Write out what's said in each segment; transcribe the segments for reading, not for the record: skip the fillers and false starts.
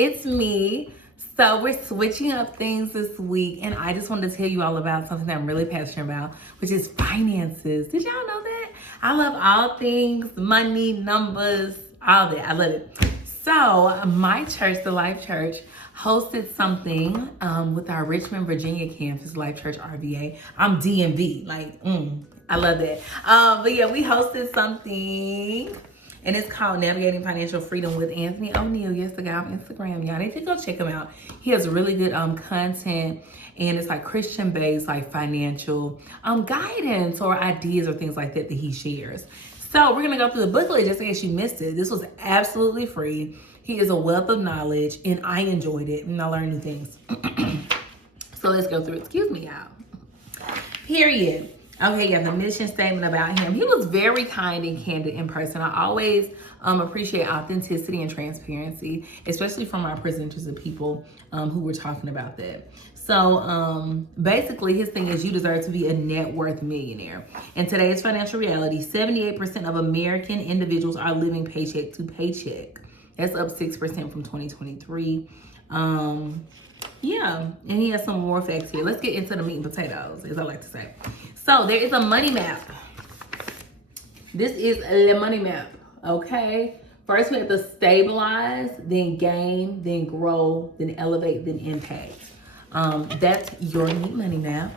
it's me. So we're switching up things this week, and I just wanted to tell you all about something that I'm really passionate about, which is finances. Did y'all know that? I love all things money, numbers, all that. I love it. So my church, the Life Church, hosted something with our Richmond, Virginia campus, Life Church RVA. I'm DMV, I love that. But yeah, we hosted something, and it's called Navigating Financial Freedom with Anthony O'Neill. Yes, the guy on Instagram. Y'all need to go check him out. He has really good content, and it's like Christian-based, like financial guidance or ideas or things like that he shares. So we're gonna go through the booklet just in case you missed it. This was absolutely free. He is a wealth of knowledge, and I enjoyed it, and I learned new things. So let's go through it. Excuse me, y'all. Period. Okay, yeah, the mission statement about him. He was very kind and candid in person. I always appreciate authenticity and transparency, especially from our presenters and people who were talking about that. So basically his thing is you deserve to be a net worth millionaire. In today's financial reality, 78% of American individuals are living paycheck to paycheck. That's up 6% from 2023. Yeah, and he has some more facts here. Let's get into the meat and potatoes, as I like to say. So there is a money map. This is the money map, okay? First we have to stabilize, then gain, then grow, then elevate, then impact. That's your neat money map.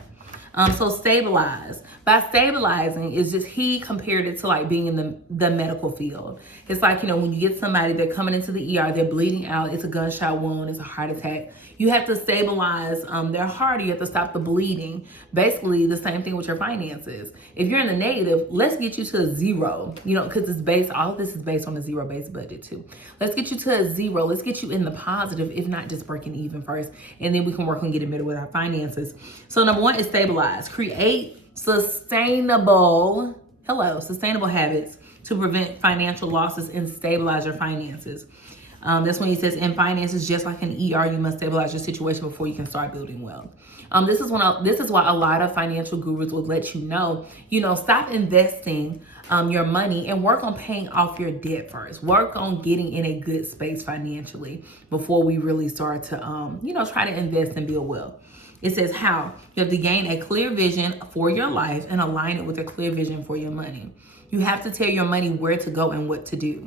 So stabilize. By stabilizing, is just he compared it to like being in the medical field. It's like, when you get somebody, they're coming into the ER, they're bleeding out, it's a gunshot wound, it's a heart attack. You have to stabilize their heart, you have to stop the bleeding. Basically, the same thing with your finances. If you're in the negative, let's get you to a zero, because all of this is based on a zero-based budget too. Let's get you to a zero. Let's get you in the positive, if not just breaking even first. And then we can work on getting better with our finances. So number one is stabilize. Create sustainable habits to prevent financial losses and stabilize your finances. That's when he says in finances, just like an ER, you must stabilize your situation before you can start building wealth. This is why a lot of financial gurus will let you know, stop investing your money and work on paying off your debt first. Work on getting in a good space financially before we really start to, try to invest and build wealth. It says how? You have to gain a clear vision for your life and align it with a clear vision for your money. You have to tell your money where to go and what to do.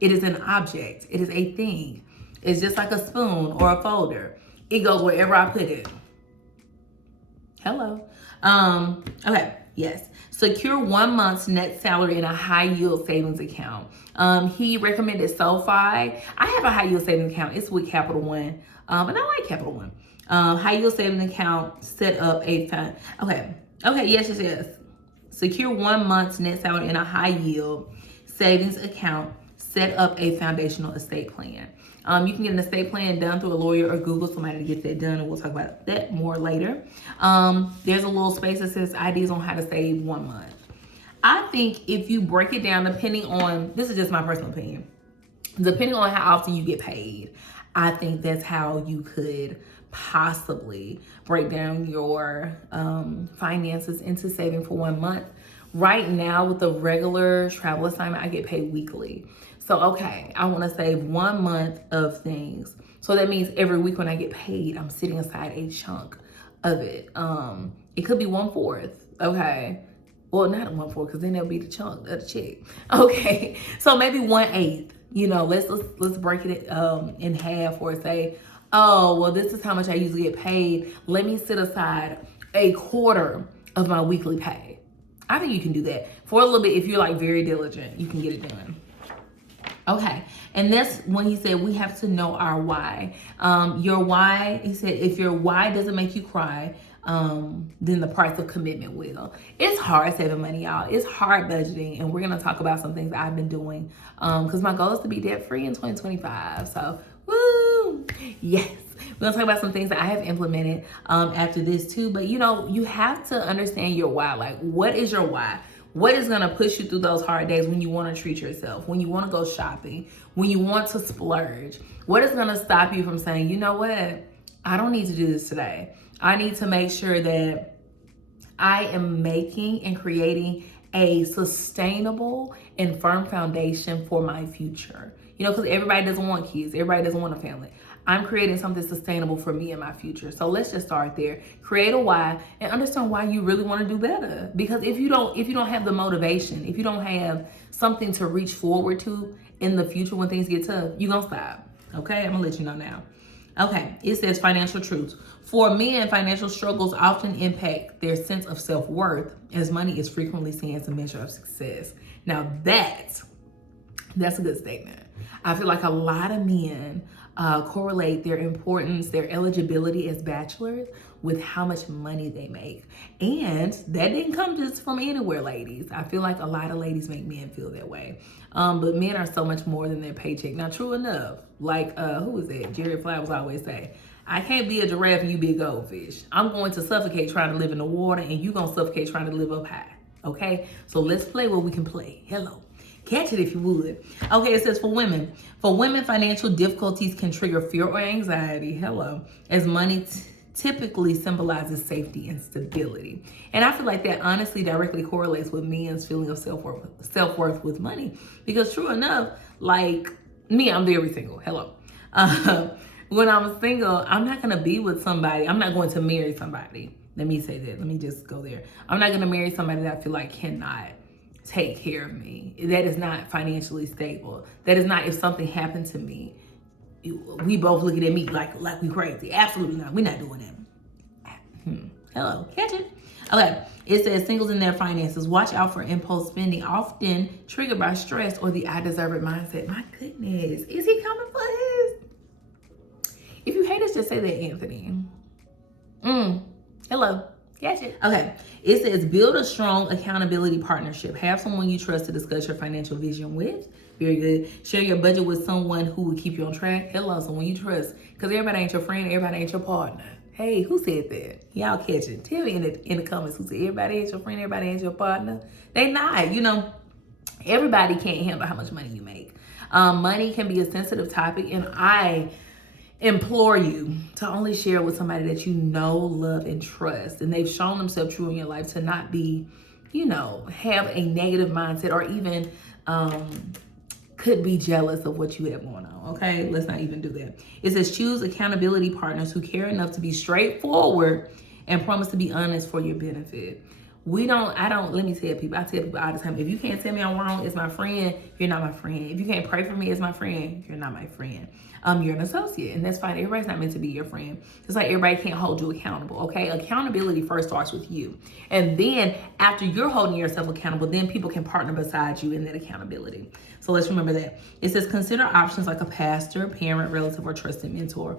It is an object. It is a thing. It's just like a spoon or a folder. It goes wherever I put it. Hello. Okay. Yes. Secure 1 month's net salary in a high yield savings account. He recommended SoFi. I have a high yield savings account. It's with Capital One. And I like Capital One. High yield savings account, set up a fund. Okay. Yes. Secure 1 month's net salary in a high yield savings account. Set up a foundational estate plan. You can get an estate plan done through a lawyer or Google somebody to get that done, and we'll talk about that more later. There's a little space that says ideas on how to save 1 month. I think if you break it down, depending on, this is just my personal opinion, depending on how often you get paid, I think that's how you could possibly break down your finances into saving for 1 month. Right now, with a regular travel assignment, I get paid weekly. So, okay, I want to save 1 month of things. So that means every week when I get paid, I'm setting aside a chunk of it. It could be 1/4, okay? Well, not 1/4, because then that'll be the chunk of the check. Okay, so maybe 1/8. Let's break it in half, or say, oh, well, this is how much I usually get paid. Let me set aside a quarter of my weekly pay. I think you can do that for a little bit. If you're like very diligent, you can get it done. Okay, and that's when he said we have to know our why. Your why, he said, if your why doesn't make you cry, then the price of commitment will. It's hard saving money, y'all. It's hard budgeting, and we're gonna talk about some things I've been doing because my goal is to be debt free in 2025. So, woo, yes. We're gonna talk about some things that I have implemented after this too. But you have to understand your why. Like, what is your why? What is gonna push you through those hard days when you wanna treat yourself, when you wanna go shopping, when you want to splurge? What is gonna stop you from saying, you know what? I don't need to do this today. I need to make sure that I am making and creating a sustainable and firm foundation for my future. Because everybody doesn't want kids. Everybody doesn't want a family. I'm creating something sustainable for me in my future. So let's just start there. Create a why and understand why you really want to do better. Because if you don't have the motivation, if you don't have something to reach forward to in the future when things get tough, you're gonna stop. Okay, I'm gonna let you know now. Okay, it says financial truths. For men, financial struggles often impact their sense of self-worth, as money is frequently seen as a measure of success. Now that's a good statement. I feel like a lot of men correlate their importance, their eligibility as bachelors with how much money they make. And that didn't come just from anywhere, ladies. I feel like a lot of ladies make men feel that way. But men are so much more than their paycheck. Now, true enough, like, who was it? Jerry Flowers always say, I can't be a giraffe and you be a goldfish. I'm going to suffocate trying to live in the water and you gonna suffocate trying to live up high. Okay? So let's play what we can play. Hello. Catch it if you would. Okay, it says for women. For women, financial difficulties can trigger fear or anxiety. Hello. As money typically symbolizes safety and stability. And I feel like that honestly directly correlates with men's feeling of self-worth with money. Because true enough, like me, I'm very single. Hello. When I'm single, I'm not going to be with somebody. I'm not going to marry somebody. Let me say that. Let me just go there. I'm not going to marry somebody that I feel like cannot take care of me. That is not financially stable. That is not if something happened to me, we both looking at me like we crazy. Absolutely not. We're not doing that. Hello. Catch it? Okay. It says singles in their finances. Watch out for impulse spending, often triggered by stress or the I deserve it mindset. My goodness. Is he coming for his? If you hate us, just say that, Anthony. Hello. Catch it. Okay. It says build a strong accountability partnership. Have someone you trust to discuss your financial vision with. Very good. Share your budget with someone who will keep you on track. Hello, someone you trust. Because everybody ain't your friend, everybody ain't your partner. Hey, who said that? Y'all catch it. Tell me in the comments who said everybody ain't your friend, everybody ain't your partner. They not. You know, everybody can't handle how much money you make. Money can be a sensitive topic, and I implore you to only share with somebody that you know, love, and trust. And they've shown themselves true in your life to not be, you know, have a negative mindset or even could be jealous of what you have going on. Okay, let's not even do that. It says choose accountability partners who care enough to be straightforward and promise to be honest for your benefit. Let me tell people, I tell people all the time, if you can't tell me I'm wrong as my friend, you're not my friend. If you can't pray for me as my friend, you're not my friend. You're an associate, and that's fine. Everybody's not meant to be your friend. It's like everybody can't hold you accountable, okay? Accountability first starts with you. And then after you're holding yourself accountable, then people can partner beside you in that accountability. So let's remember that. It says consider options like a pastor, parent, relative, or trusted mentor.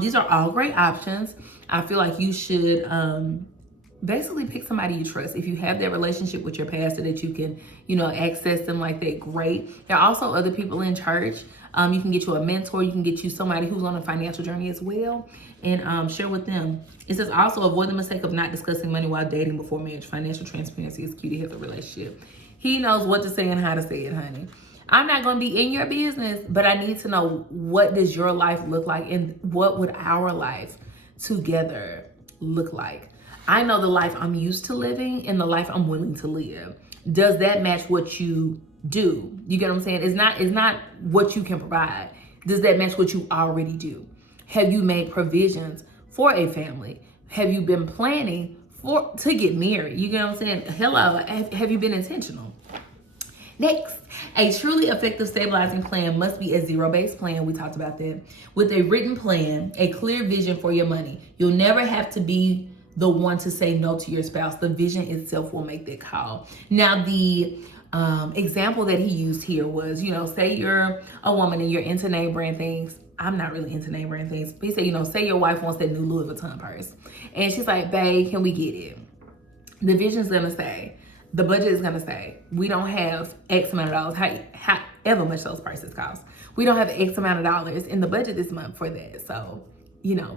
These are all great options. I feel like you should basically pick somebody you trust. If you have that relationship with your pastor that you can, you know, access them like that, great. There are also other people in church. You can get you a mentor. You can get you somebody who's on a financial journey as well and share with them. It says also avoid the mistake of not discussing money while dating before marriage. Financial transparency is key to healthy relationship. He knows what to say and how to say it, honey. I'm not going to be in your business, but I need to know, what does your life look like and what would our life together look like? I know the life I'm used to living and the life I'm willing to live. Does that match what you do? You get what I'm saying? It's not what you can provide. Does that match what you already do? Have you made provisions for a family? Have you been planning to get married? You get what I'm saying? Hello, have you been intentional? Next, a truly effective stabilizing plan must be a zero-based plan. We talked about that. With a written plan, a clear vision for your money. You'll never have to be the one to say no to your spouse. The vision itself will make that call. Now, the example that he used here was, you know, say you're a woman and you're into name brand things. I'm not really into name brand things. But he said, you know, say your wife wants that new Louis Vuitton purse. And she's like, babe, can we get it? The vision's gonna say, the budget is gonna say, we don't have X amount of dollars, however much those purses cost. We don't have X amount of dollars in the budget this month for that. So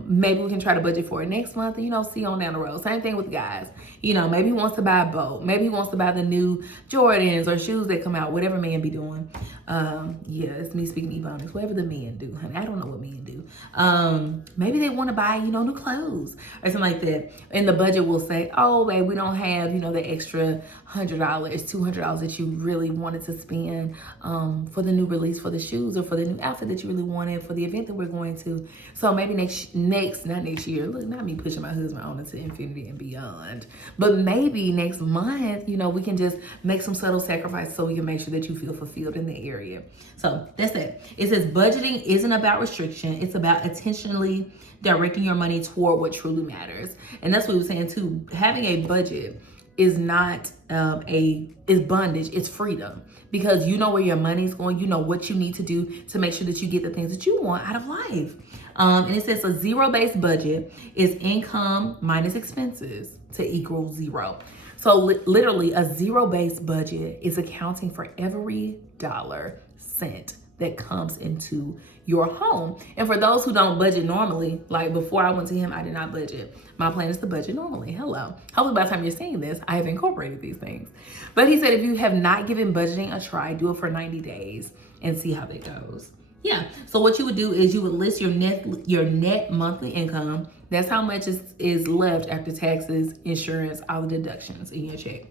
maybe we can try to budget for it next month and, see on down the road. Same thing with guys. Maybe he wants to buy a boat. Maybe he wants to buy the new Jordans or shoes that come out, whatever man be doing. Yeah, it's me speaking Ebonics, whatever the men do, honey. I don't know what men do. Maybe they want to buy, new clothes or something like that. And the budget will say, oh, babe, we don't have, the extra $100, $200 that you really wanted to spend for the new release for the shoes or for the new outfit that you really wanted for the event that we're going to. So maybe not next year. Look, not me pushing my husband on into infinity and beyond. But maybe next month, we can just make some subtle sacrifices so we can make sure that you feel fulfilled in the area. So that's it. It says budgeting isn't about restriction. It's about intentionally directing your money toward what truly matters. And that's what we were saying too. Having a budget is not is bondage, it's freedom. Because you know where your money's going, you know what you need to do to make sure that you get the things that you want out of life. And it says a zero-based budget is income minus expenses to equal zero. So literally a zero-based budget is accounting for every dollar, cent that comes into your home. And for those who don't budget normally, like before I went to him, I did not budget. My plan is to budget normally. Hello. Hopefully by the time you're seeing this, I have incorporated these things. But he said if you have not given budgeting a try, do it for 90 days and see how that goes. Yeah. So what you would do is you would list your net monthly income. That's how much is left after taxes, insurance, all the deductions in your check.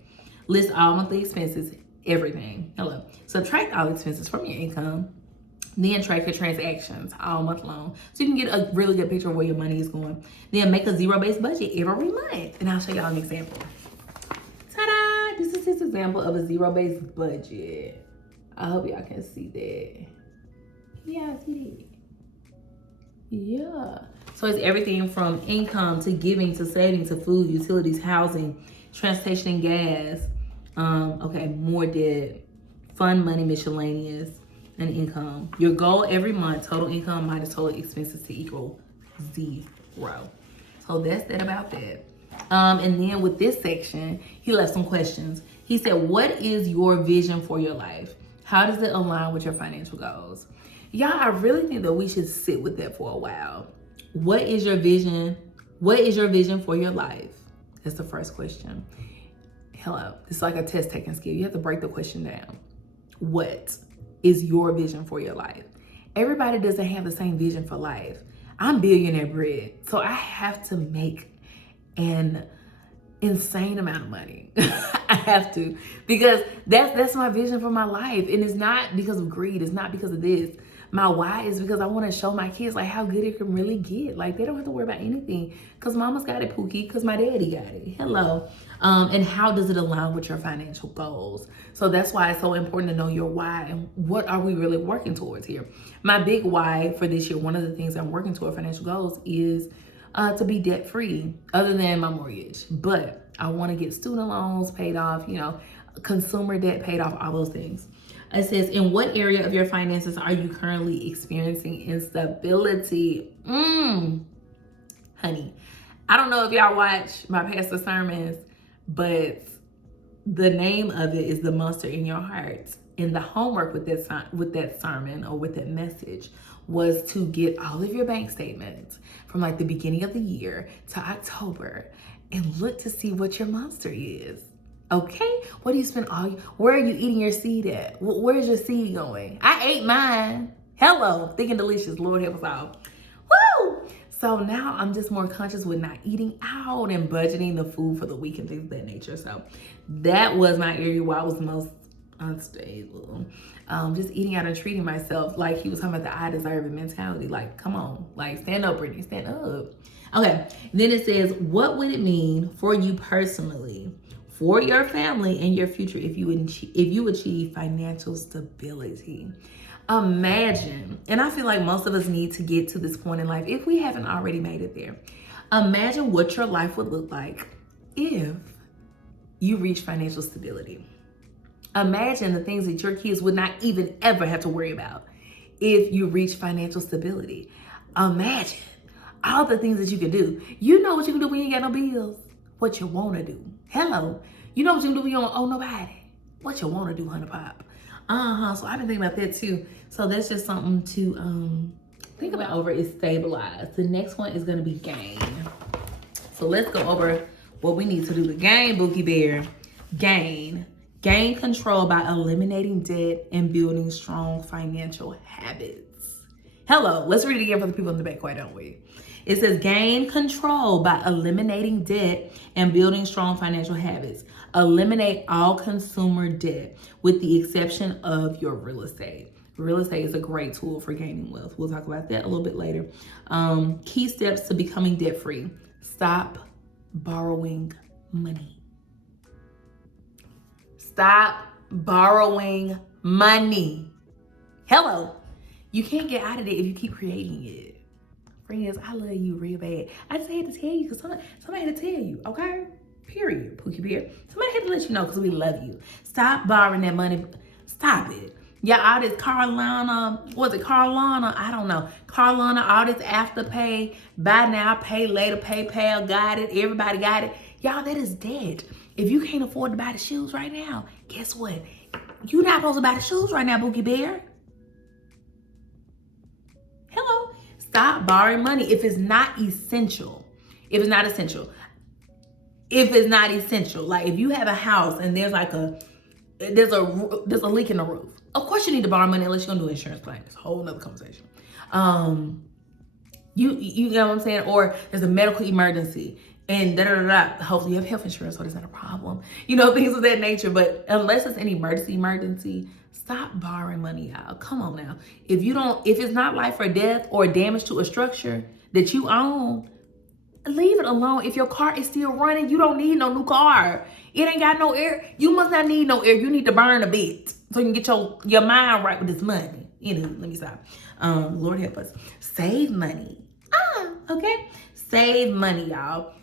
List all monthly expenses, everything. Hello. Subtract all expenses from your income. Then track your transactions all month long. So you can get a really good picture of where your money is going. Then make a zero-based budget every month. And I'll show y'all an example. Ta-da! This is his example of a zero-based budget. I hope y'all can see that. Yeah, I see it. Yeah. So it's everything from income to giving to saving to food, utilities, housing, transportation and gas. Okay, more debt, fund money, miscellaneous, and income. Your goal every month, total income minus total expenses to equal zero. So that's that about that. And then with this section, he left some questions. He said, what is your vision for your life? How does it align with your financial goals? Y'all, I really think that we should sit with that for a while. What is your vision? What is your vision for your life? That's the first question. Hello, it's like a test taking skill. You have to break the question down. What is your vision for your life? Everybody doesn't have the same vision for life. I'm billionaire bread, so I have to make an insane amount of money. I have to, because that's my vision for my life. And it's not because of greed. It's not because of this. My why is because I want to show my kids like how good it can really get. Like they don't have to worry about anything because mama's got it, Pookie, because my daddy got it. Hello. And how does it align with your financial goals? So that's why it's so important to know your why and what are we really working towards here. My big why for this year, one of the things I'm working toward financial goals is to be debt free, other than my mortgage. But I want to get student loans paid off, consumer debt paid off, all those things. It says, in what area of your finances are you currently experiencing instability? Honey, I don't know if y'all watch my pastor sermons, but the name of it is The Monster in Your Heart. And the homework with that sermon or with that message was to get all of your bank statements from like the beginning of the year to October and look to see what your monster is. Okay, what do you spend where are you eating your seed at? Where's your seed going? I ate mine. Hello, Thick and Delicious, Lord help us all. Woo! So now I'm just more conscious with not eating out and budgeting the food for the week and things of that nature. So that was my area where I was the most unstable. Just eating out and treating myself like he was talking about the I deserve it mentality. Like, come on, like stand up, Brittany, stand up. Okay, then it says, what would it mean for you personally, for your family and your future if you achieve financial stability? Imagine, and I feel like most of us need to get to this point in life if we haven't already made it there. Imagine what your life would look like if you reach financial stability. Imagine the things that your kids would not even ever have to worry about if you reach financial stability. Imagine all the things that you can do. You know what you can do when you ain't got no bills? What you want to do. Hello. You know what you can do when you don't owe nobody? What you want to do, honey pop. So I've been thinking about that too. So that's just something to think about over is stabilize. The next one is going to be gain. So let's go over what we need to do to gain, Bookie Bear. Gain. Gain control by eliminating debt and building strong financial habits. Hello, let's read it again for the people in the back, why don't we? It says gain control by eliminating debt and building strong financial habits. Eliminate all consumer debt with the exception of your real estate. Real estate is a great tool for gaining wealth. We'll talk about that a little bit later. Key steps to becoming debt-free. Stop borrowing money. Stop borrowing money. Hello. You can't get out of it if you keep creating it. Friends, I love you real bad. I just had to tell you because somebody had to tell you, okay? Period, Pookie Bear. Somebody had to let you know because we love you. Stop borrowing that money. Stop it. Yeah, all this Carolina, I don't know. Carolina, all this Afterpay, buy now, pay later, PayPal, got it. Everybody got it. Y'all, that is dead. If you can't afford to buy the shoes right now, guess what? You're not supposed to buy the shoes right now, Bookie Bear. Hello. Stop borrowing money if it's not essential. If it's not essential. Like if you have a house and there's a leak in the roof. Of course you need to borrow money unless you're gonna do insurance claim. It's a whole nother conversation. You know what I'm saying? Or there's a medical emergency and hopefully you have health insurance, so there's not a problem. You know, things of that nature. But unless it's an emergency, stop borrowing money, y'all. Come on now. If it's not life or death or damage to a structure that you own, leave it alone. If your car is still running, you don't need no new car. It ain't got no air. You must not need no air. You need to burn a bit so you can get your mind right with this money. Let me stop. Lord help us. Save money. Okay. Save money, y'all.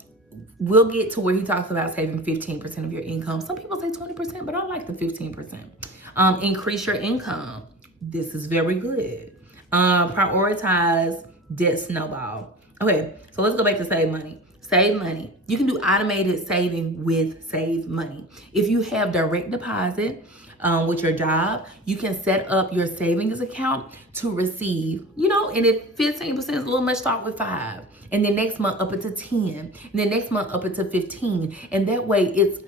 We'll get to where he talks about saving 15% of your income. Some people say 20%, but I like the 15%. Increase your income. This is very good. Prioritize debt snowball. Okay, so let's go back to save money. Save money. You can do automated saving with Save Money. If you have direct deposit with your job, you can set up your savings account to receive, and if 15% is a little much, start with 5. And then next month up into 10. And then next month up into 15. And that way it's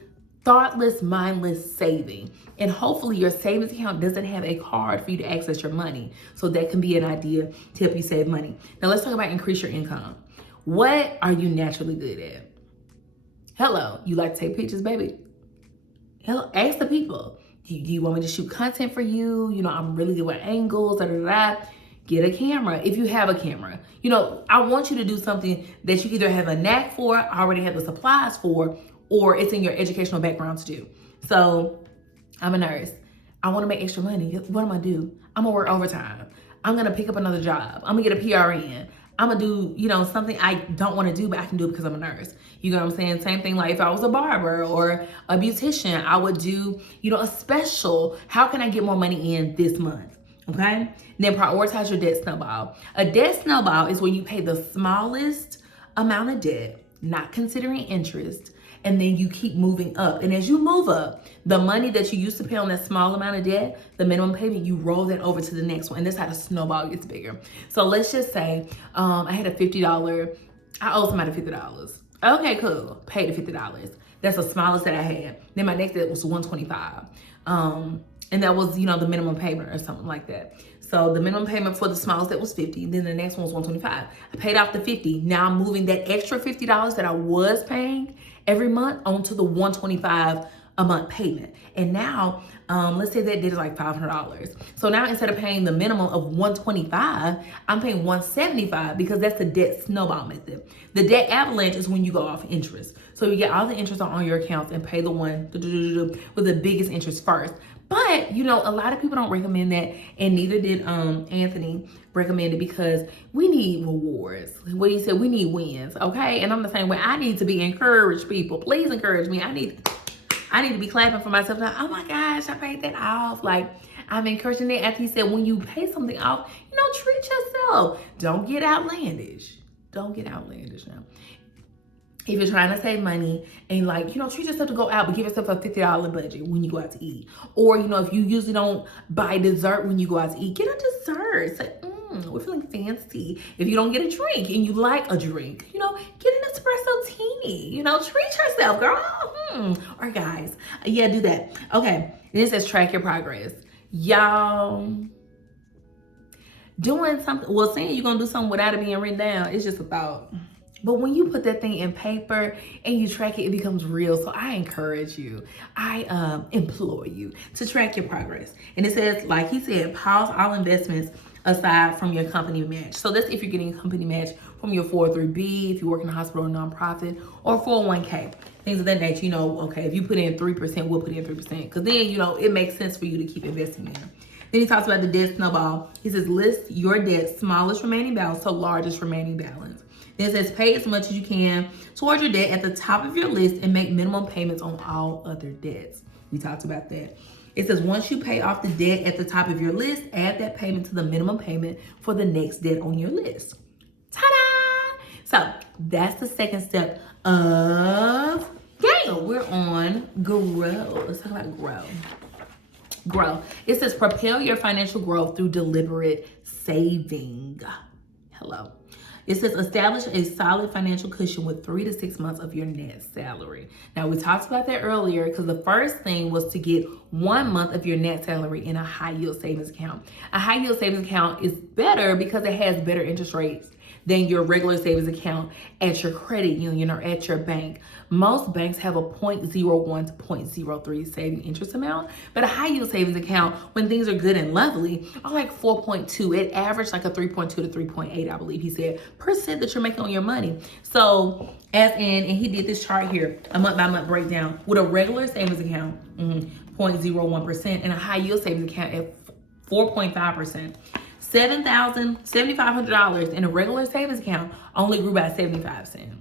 thoughtless, mindless saving. And hopefully your savings account doesn't have a card for you to access your money. So that can be an idea to help you save money. Now let's talk about increase your income. What are you naturally good at? Hello, you like to take pictures, baby? Hello, ask the people. Do you want me to shoot content for you? I'm really good with angles, Get a camera if you have a camera. I want you to do something that you either have a knack for, already have the supplies for, or it's in your educational background to do. So I'm a nurse. I want to make extra money. What am I do? I'm gonna work overtime. I'm gonna pick up another job. I'm gonna get a PRN. I'm gonna do, something I don't want to do, but I can do it because I'm a nurse. You know what I'm saying? Same thing like if I was a barber or a beautician, I would do, a special. How can I get more money in this month? Okay? Then prioritize your debt snowball. A debt snowball is when you pay the smallest amount of debt, not considering interest, and then you keep moving up. And as you move up, the money that you used to pay on that small amount of debt, the minimum payment, you roll that over to the next one. And that's how the snowball gets bigger. So let's just say I had a $50, I owe somebody $50. Okay, cool. Paid the $50. That's the smallest that I had. Then my next debt was $125. And that was, the minimum payment or something like that. So the minimum payment for the smallest that was $50. Then the next one was $125. I paid off the $50. Now I'm moving that extra $50 that I was paying every month onto the $125 a month payment. And now, let's say that did like $500. So now instead of paying the minimum of $125, I'm paying $175 because that's the debt snowball method. The debt avalanche is when you go off interest. So you get all the interest on your accounts and pay the one with the biggest interest first. But, a lot of people don't recommend that, and neither did Anthony recommend it because we need rewards. What he said, we need wins, okay? And I'm the same way. I need to be encouraged, people. Please encourage me. I need to be clapping for myself. Like, oh my gosh, I paid that off. Like, I'm encouraging it. After he said, when you pay something off, treat yourself. Don't get outlandish. Don't get outlandish now. If you're trying to save money and treat yourself to go out, but give yourself a $50 budget when you go out to eat. Or, if you usually don't buy dessert when you go out to eat, get a dessert. Say, We're feeling fancy. If you don't get a drink and you like a drink, you know, get an espresso teeny. You know, treat yourself, girl. Or guys, yeah, do that. Okay, and it says track your progress. Y'all, doing something, well, saying you're gonna do something without it being written down, it's just a thought. But when you put that thing in paper and you track it, it becomes real. So I encourage you, I implore you to track your progress. And it says, like he said, pause all investments aside from your company match. So that's if you're getting a company match from your 403B, if you work in a hospital or nonprofit, or 401k, things of that nature. You know, okay, if you put in 3%, we'll put in 3%. Because then, you know, it makes sense for you to keep investing in. Then he talks about the debt snowball. He says, list your debt, smallest remaining balance to largest remaining balance. Then it says, pay as much as you can towards your debt at the top of your list and make minimum payments on all other debts. We talked about that. It says, once you pay off the debt at the top of your list, add that payment to the minimum payment for the next debt on your list. Ta-da! So that's the second step of game. So we're on grow. Let's talk about grow. Grow. It says, propel your financial growth through deliberate saving. Hello. It says, establish a solid financial cushion with 3 to 6 months of your net salary. Now, we talked about that earlier because the first thing was to get 1 month of your net salary in a high yield savings account. A high yield savings account is better because it has better interest rates than your regular savings account at your credit union or at your bank. Most banks have a 0.01 to 0.03 saving interest amount, but a high yield savings account, when things are good and lovely, are like 4.2. It averaged like a 3.2 to 3.8, I believe he said, percent that you're making on your money. So as in, and he did this chart here, a month by month breakdown with a regular savings account, 0.01%, and a high yield savings account at 4.5%. $7,500 in a regular savings account only grew by 75 cents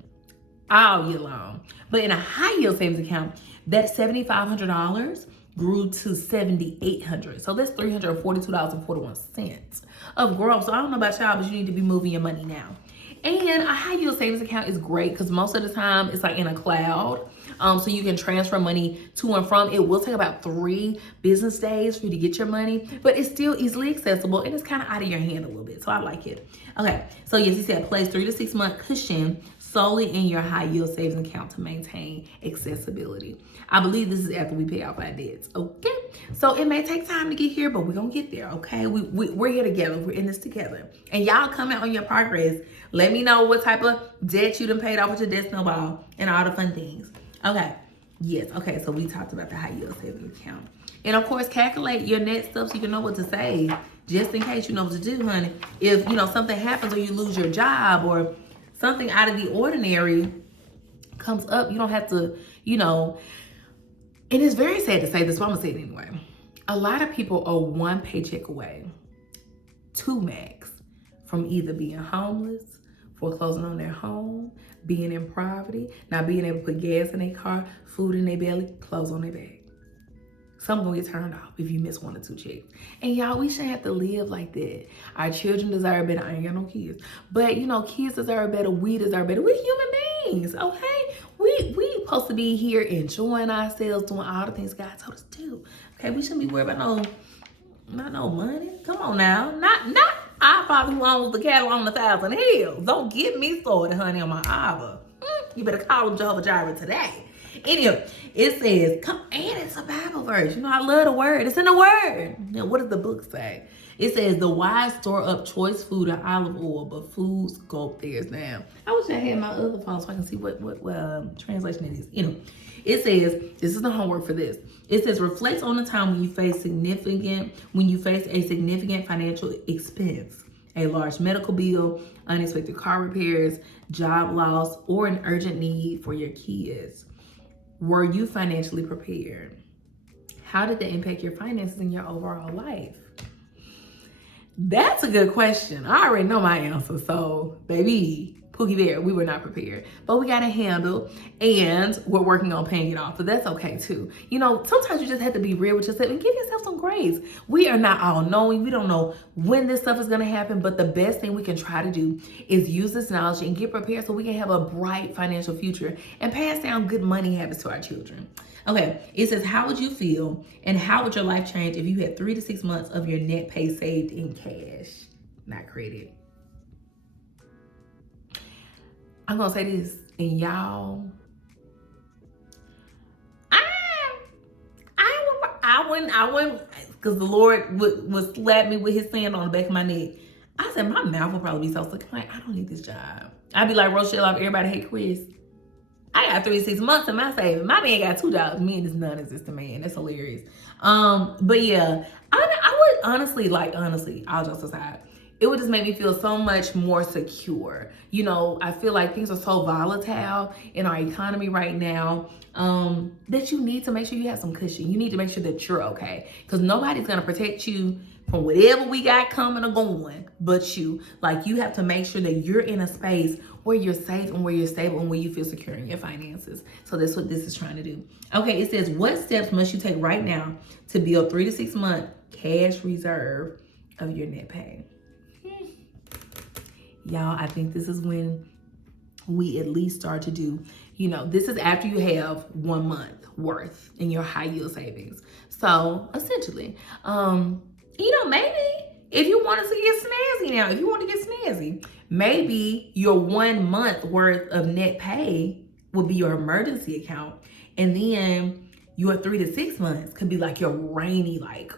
all year long. But in a high yield savings account, that $7,500 grew to $7,800. So that's $342.41 of growth. So I don't know about y'all, but you need to be moving your money now. And a high yield savings account is great because most of the time it's like in a cloud. So you can transfer money to and from. It will take about 3 business days for you to get your money, but it's still easily accessible and it's kind of out of your hand a little bit. So I like it. Okay, so yes, he said place 3 to 6 month cushion solely in your high yield savings account to maintain accessibility. I believe this is after we pay off our debts. Okay, so it may take time to get here, but we're gonna get there. Okay, we're here together. We're in this together. And y'all comment on your progress. Let me know what type of debt you done paid off with your debt snowball and all the fun things. Okay, yes, okay, so we talked about the high yield savings account. And of course, calculate your net stuff so you can know what to save, just in case you know what to do, honey. If, you know, something happens or you lose your job or something out of the ordinary comes up, you don't have to, you know, and it's very sad to say this, but I'm gonna say it anyway. A lot of people are 1 paycheck away, 2 max, from either being homeless, foreclosing on their home, being in poverty, not being able to put gas in their car, food in their belly, clothes on their back. Some gonna get turned off if you miss 1 or 2 checks. And y'all, we shouldn't have to live like that. Our children deserve better. I ain't got no kids. But, you know, kids deserve better. We deserve better. We're human beings, okay? We supposed to be here enjoying ourselves, doing all the things God told us to do. Okay, we shouldn't be worried about no money. Come on now. Not our Father who owns the cattle on 1,000 hills. Don't get me started, honey, on my Abba. You better call him Jehovah Jireh today. Anyway, it says, come, and it's a Bible verse. You know, I love the word. It's in the word. Now, what does the book say? It says, the wise store up choice food and olive oil, but fools gulp theirs down. I wish I had my other phone so I can see what translation it is. You know, it says, this is the homework for this. It says, reflect on the time when you face a significant financial expense, a large medical bill, unexpected car repairs, job loss, or an urgent need for your kids. Were you financially prepared? How did that impact your finances and your overall life? That's a good question. I already know my answer. So, baby, Pookie Bear, we were not prepared. But we got a handle, and we're working on paying it off. So that's okay, too. You know, sometimes you just have to be real with yourself and give yourself some grace. We are not all knowing. We don't know when this stuff is going to happen. But the best thing we can try to do is use this knowledge and get prepared so we can have a bright financial future and pass down good money habits to our children. Okay, it says, how would you feel and how would your life change if you had 3 to 6 months of your net pay saved in cash? not credit. I'm gonna say this, and y'all, I wouldn't, because the Lord would slap me with his hand on the back of my neck. I said, my mouth will probably be so sick. I'm like, I don't need this job. I'd be like Rochelle off Everybody Hate Chris. I got 3 to 6 months in my savings. My man got $2. Me and this non-existent man. That's hilarious. But yeah, I would honestly, I'll just aside. It would just make me feel so much more secure. You know, I feel like things are so volatile in our economy right now, that you need to make sure you have some cushion. You need to make sure that you're okay, because nobody's gonna protect you from whatever we got coming or going but you. Like, you have to make sure that you're in a space where you're safe and where you're stable and where you feel secure in your finances. So that's what this is trying to do. Okay, it says, what steps must you take right now to build 3 to 6 month cash reserve of your net pay? Y'all, I think this is when we at least start to do, you know, this is after you have 1 month worth in your high yield savings. So essentially, you know, maybe if you want to get snazzy now, if you want to get snazzy, maybe your 1 month worth of net pay would be your emergency account. And then your 3 to 6 months could be like your rainy, like,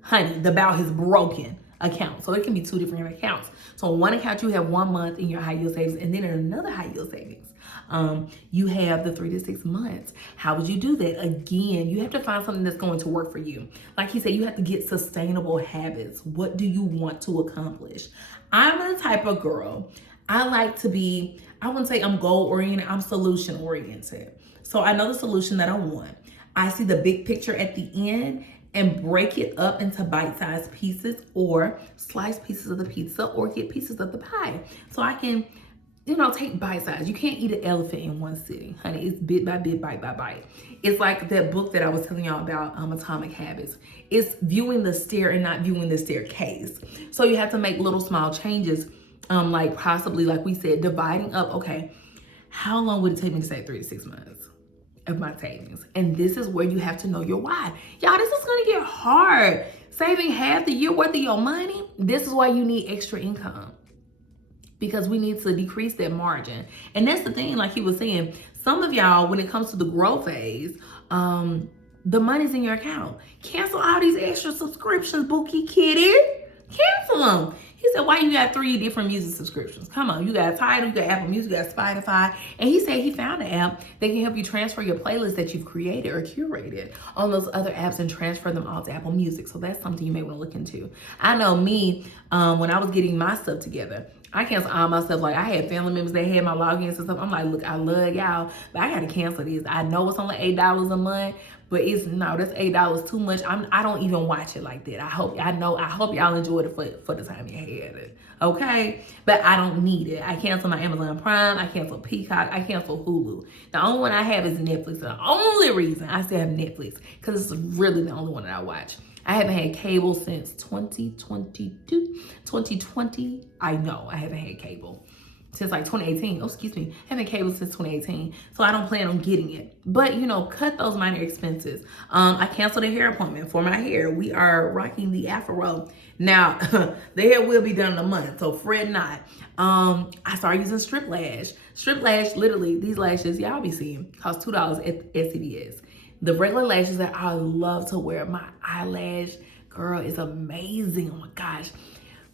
honey, the bout is broken account. So it can be 2 different accounts. So in one account, you have 1 month in your high yield savings, and then in another high yield savings, you have the 3 to 6 months. How would you do that? Again, you have to find something that's going to work for you. Like he said, you have to get sustainable habits. What do you want to accomplish? I'm the type of girl, I like to be, I wouldn't say I'm goal oriented, I'm solution oriented. So I know the solution that I want. I see the big picture at the end and break it up into bite-sized pieces, or slice pieces of the pizza, or get pieces of the pie. So I can, you know, take bite size. You can't eat an elephant in one sitting, honey. It's bit by bit, bite by bite. It's like that book that I was telling y'all about, Atomic Habits. It's viewing the stair and not viewing the staircase. So you have to make little small changes, like possibly, like we said, dividing up, okay, how long would it take me to save 3 to 6 months of my savings? And this is where you have to know your why. Y'all, this is gonna get hard. Saving half the year worth of your money, this is why you need extra income, because we need to decrease that margin. And that's the thing, like he was saying, some of y'all, when it comes to the growth phase, the money's in your account. Cancel all these extra subscriptions, Bookie Kitty. Cancel them. He said, why you got 3 different music subscriptions? Come on, you got Tidal, you got Apple Music, you got Spotify. And he said he found an app that can help you transfer your playlist that you've created or curated on those other apps and transfer them all to Apple Music. So that's something you may want to look into. I know me, when I was getting my stuff together, I canceled all my stuff. Like, I had family members that had my logins and stuff. I'm like, look, I love y'all, but I got to cancel this. I know it's only $8 a month, but that's $8 too much. I don't even watch it like that. I hope y'all enjoyed it for the time you had it. Okay? But I don't need it. I cancel my Amazon Prime. I cancel Peacock. I cancel Hulu. The only one I have is Netflix. The only reason I still have Netflix, because it's really the only one that I watch. I haven't had cable since 2020. I know I haven't had cable since like 2018. Oh, excuse me. I haven't had cable since 2018. So I don't plan on getting it. But, you know, cut those minor expenses. I canceled a hair appointment for my hair. We are rocking the afro. Now, the hair will be done in a month, so fret not. I started using strip lash. Strip lash, literally, these lashes y'all be seeing cost $2 at CVS. The regular lashes that I love to wear, my eyelash girl is amazing. Oh my gosh.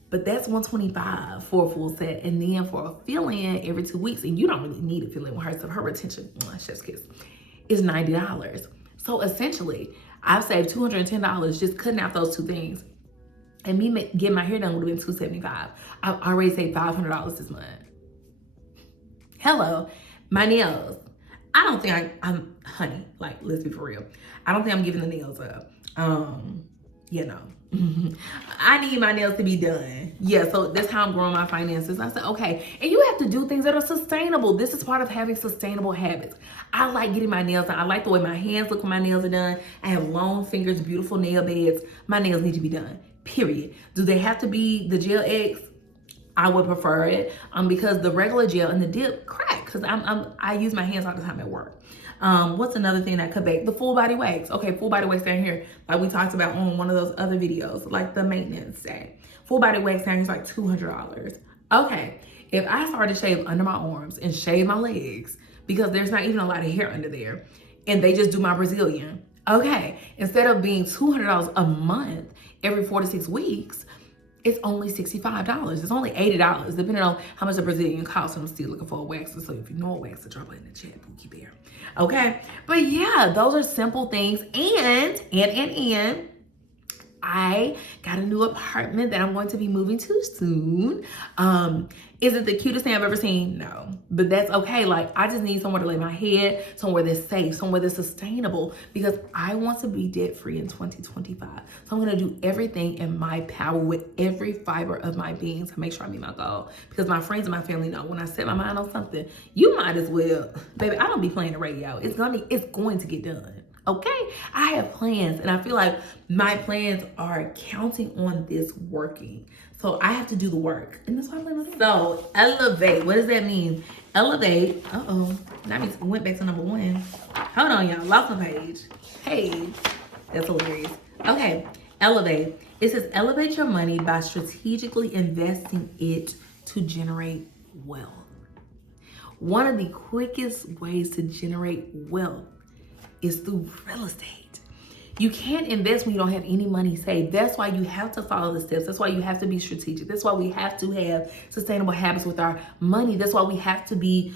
But that's $125 for a full set. And then for a fill-in every 2 weeks, and you don't really need a fill-in with her, so her retention, chef's kiss, is $90. So essentially, I've saved $210 just cutting out those 2 things. And me getting my hair done would have been $275. I've already saved $500 this month. Hello, my nails. I don't think I'm, honey, like, let's be for real. I don't think I'm giving the nails up. You know, I need my nails to be done. Yeah, so that's how I'm growing my finances. I said, okay, and you have to do things that are sustainable. This is part of having sustainable habits. I like getting my nails done. I like the way my hands look when my nails are done. I have long fingers, beautiful nail beds. My nails need to be done, period. Do they have to be the Gel X? I would prefer it because the regular gel and the dip crack, because I use my hands all the time at work. What's another thing that cut back? The full body wax. Okay, full body wax down here, like we talked about on one of those other videos, like the maintenance day. Full body wax down here is like $200. Okay, if I started to shave under my arms and shave my legs, because there's not even a lot of hair under there, and they just do my Brazilian. Okay, instead of being $200 a month every 4 to 6 weeks, it's only $65. It's only $80, depending on how much a Brazilian costs. I'm still looking for a waxer, so if you know a waxer, drop it in the chat, Pookie Bear. Okay, but yeah, those are simple things. And I got a new apartment that I'm going to be moving to soon. Is it the cutest thing I've ever seen? No, but that's okay. Like, I just need somewhere to lay my head, somewhere that's safe, somewhere that's sustainable, because I want to be debt free in 2025. So I'm gonna do everything in my power with every fiber of my being to make sure I meet my goal. Because my friends and my family know when I set my mind on something, you might as well, baby, I don't be playing the radio. It's going to get done. Okay, I have plans, and I feel like my plans are counting on this working. So I have to do the work, and that's why I'm gonna do. So elevate, what does that mean? Elevate, that means we went back to number 1. Hold on, y'all, lost my page. Hey, that's hilarious. Okay, elevate. It says elevate your money by strategically investing it to generate wealth. One of the quickest ways to generate wealth is through real estate. You can't invest when you don't have any money saved. That's why you have to follow the steps. That's why you have to be strategic. That's why we have to have sustainable habits with our money. That's why we have to be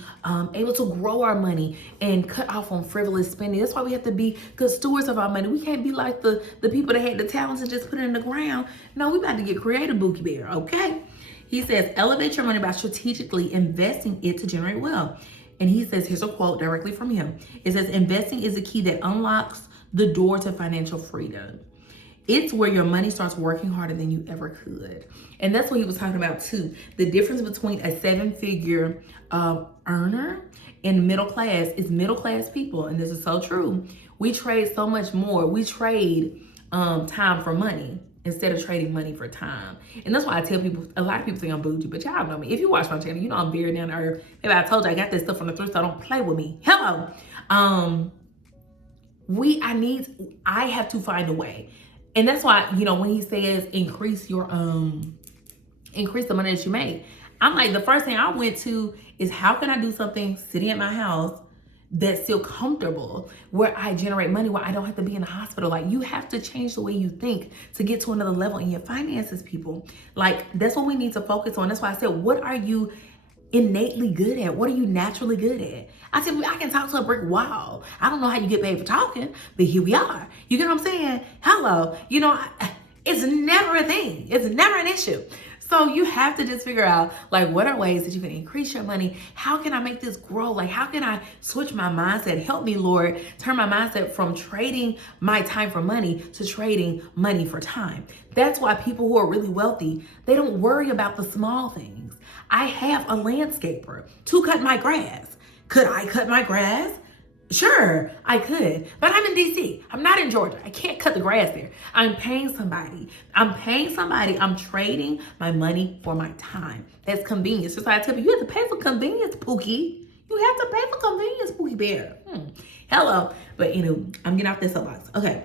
able to grow our money and cut off on frivolous spending. That's why we have to be good stewards of our money. We can't be like the people that had the talents and just put it in the ground. No, we about to get creative, Bookie Bear, okay? He says, elevate your money by strategically investing it to generate wealth. And he says, here's a quote directly from him. It says, investing is the key that unlocks the door to financial freedom. It's where your money starts working harder than you ever could. And that's what he was talking about too. The difference between a 7-figure earner and middle class is middle class people. And this is so true. We trade so much more. We trade time for money instead of trading money for time. And that's why I tell people, a lot of people think I'm bougie, but y'all know me. If you watch my channel, you know I'm very down to earth. Maybe I told you I got this stuff from the thrift store, don't play with me. Hello. I have to find a way. And that's why, when he says increase the money that you make, I'm like, the first thing I went to is how can I do something sitting at my house that's still comfortable, where I generate money, where I don't have to be in the hospital. Like, you have to change the way you think to get to another level in your finances, people. Like, that's what we need to focus on. That's why I said, what are you innately good at? What are you naturally good at? I said, I can talk to a brick wall. I don't know how you get paid for talking, but here we are. You get what I'm saying? Hello. It's never a thing. It's never an issue. So you have to just figure out, like, what are ways that you can increase your money? How can I make this grow? Like, how can I switch my mindset? Help me, Lord, turn my mindset from trading my time for money to trading money for time. That's why people who are really wealthy, they don't worry about the small things. I have a landscaper to cut my grass. Could I cut my grass? Sure, I could, but I'm in DC. I'm not in Georgia. I can't cut the grass there. I'm paying somebody. I'm trading my money for my time. That's convenience. That's why I tell you, you have to pay for convenience, Pookie. You have to pay for convenience, Pookie Bear. Hello, but I'm getting off this soapbox. Okay.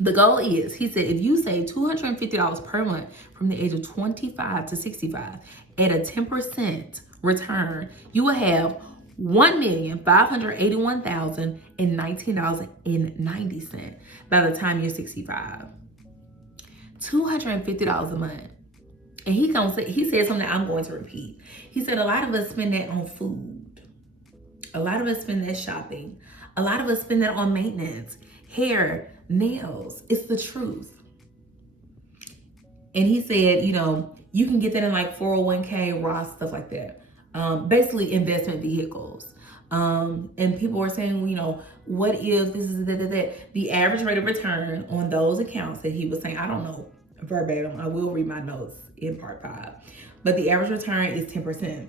The goal is, he said, if you save $250 per month from the age of 25 to 65 at a 10% return, you will have $1,581,019.90 by the time you're 65. $250 a month. And he said something that I'm going to repeat. He said a lot of us spend that on food. A lot of us spend that shopping. A lot of us spend that on maintenance, hair, nails. It's the truth. And he said, you can get that in like 401k, Roth, stuff like that. Basically investment vehicles. And people are saying, what if this is that? The average rate of return on those accounts that he was saying, I don't know verbatim. I will read my notes in part 5. But the average return is 10%.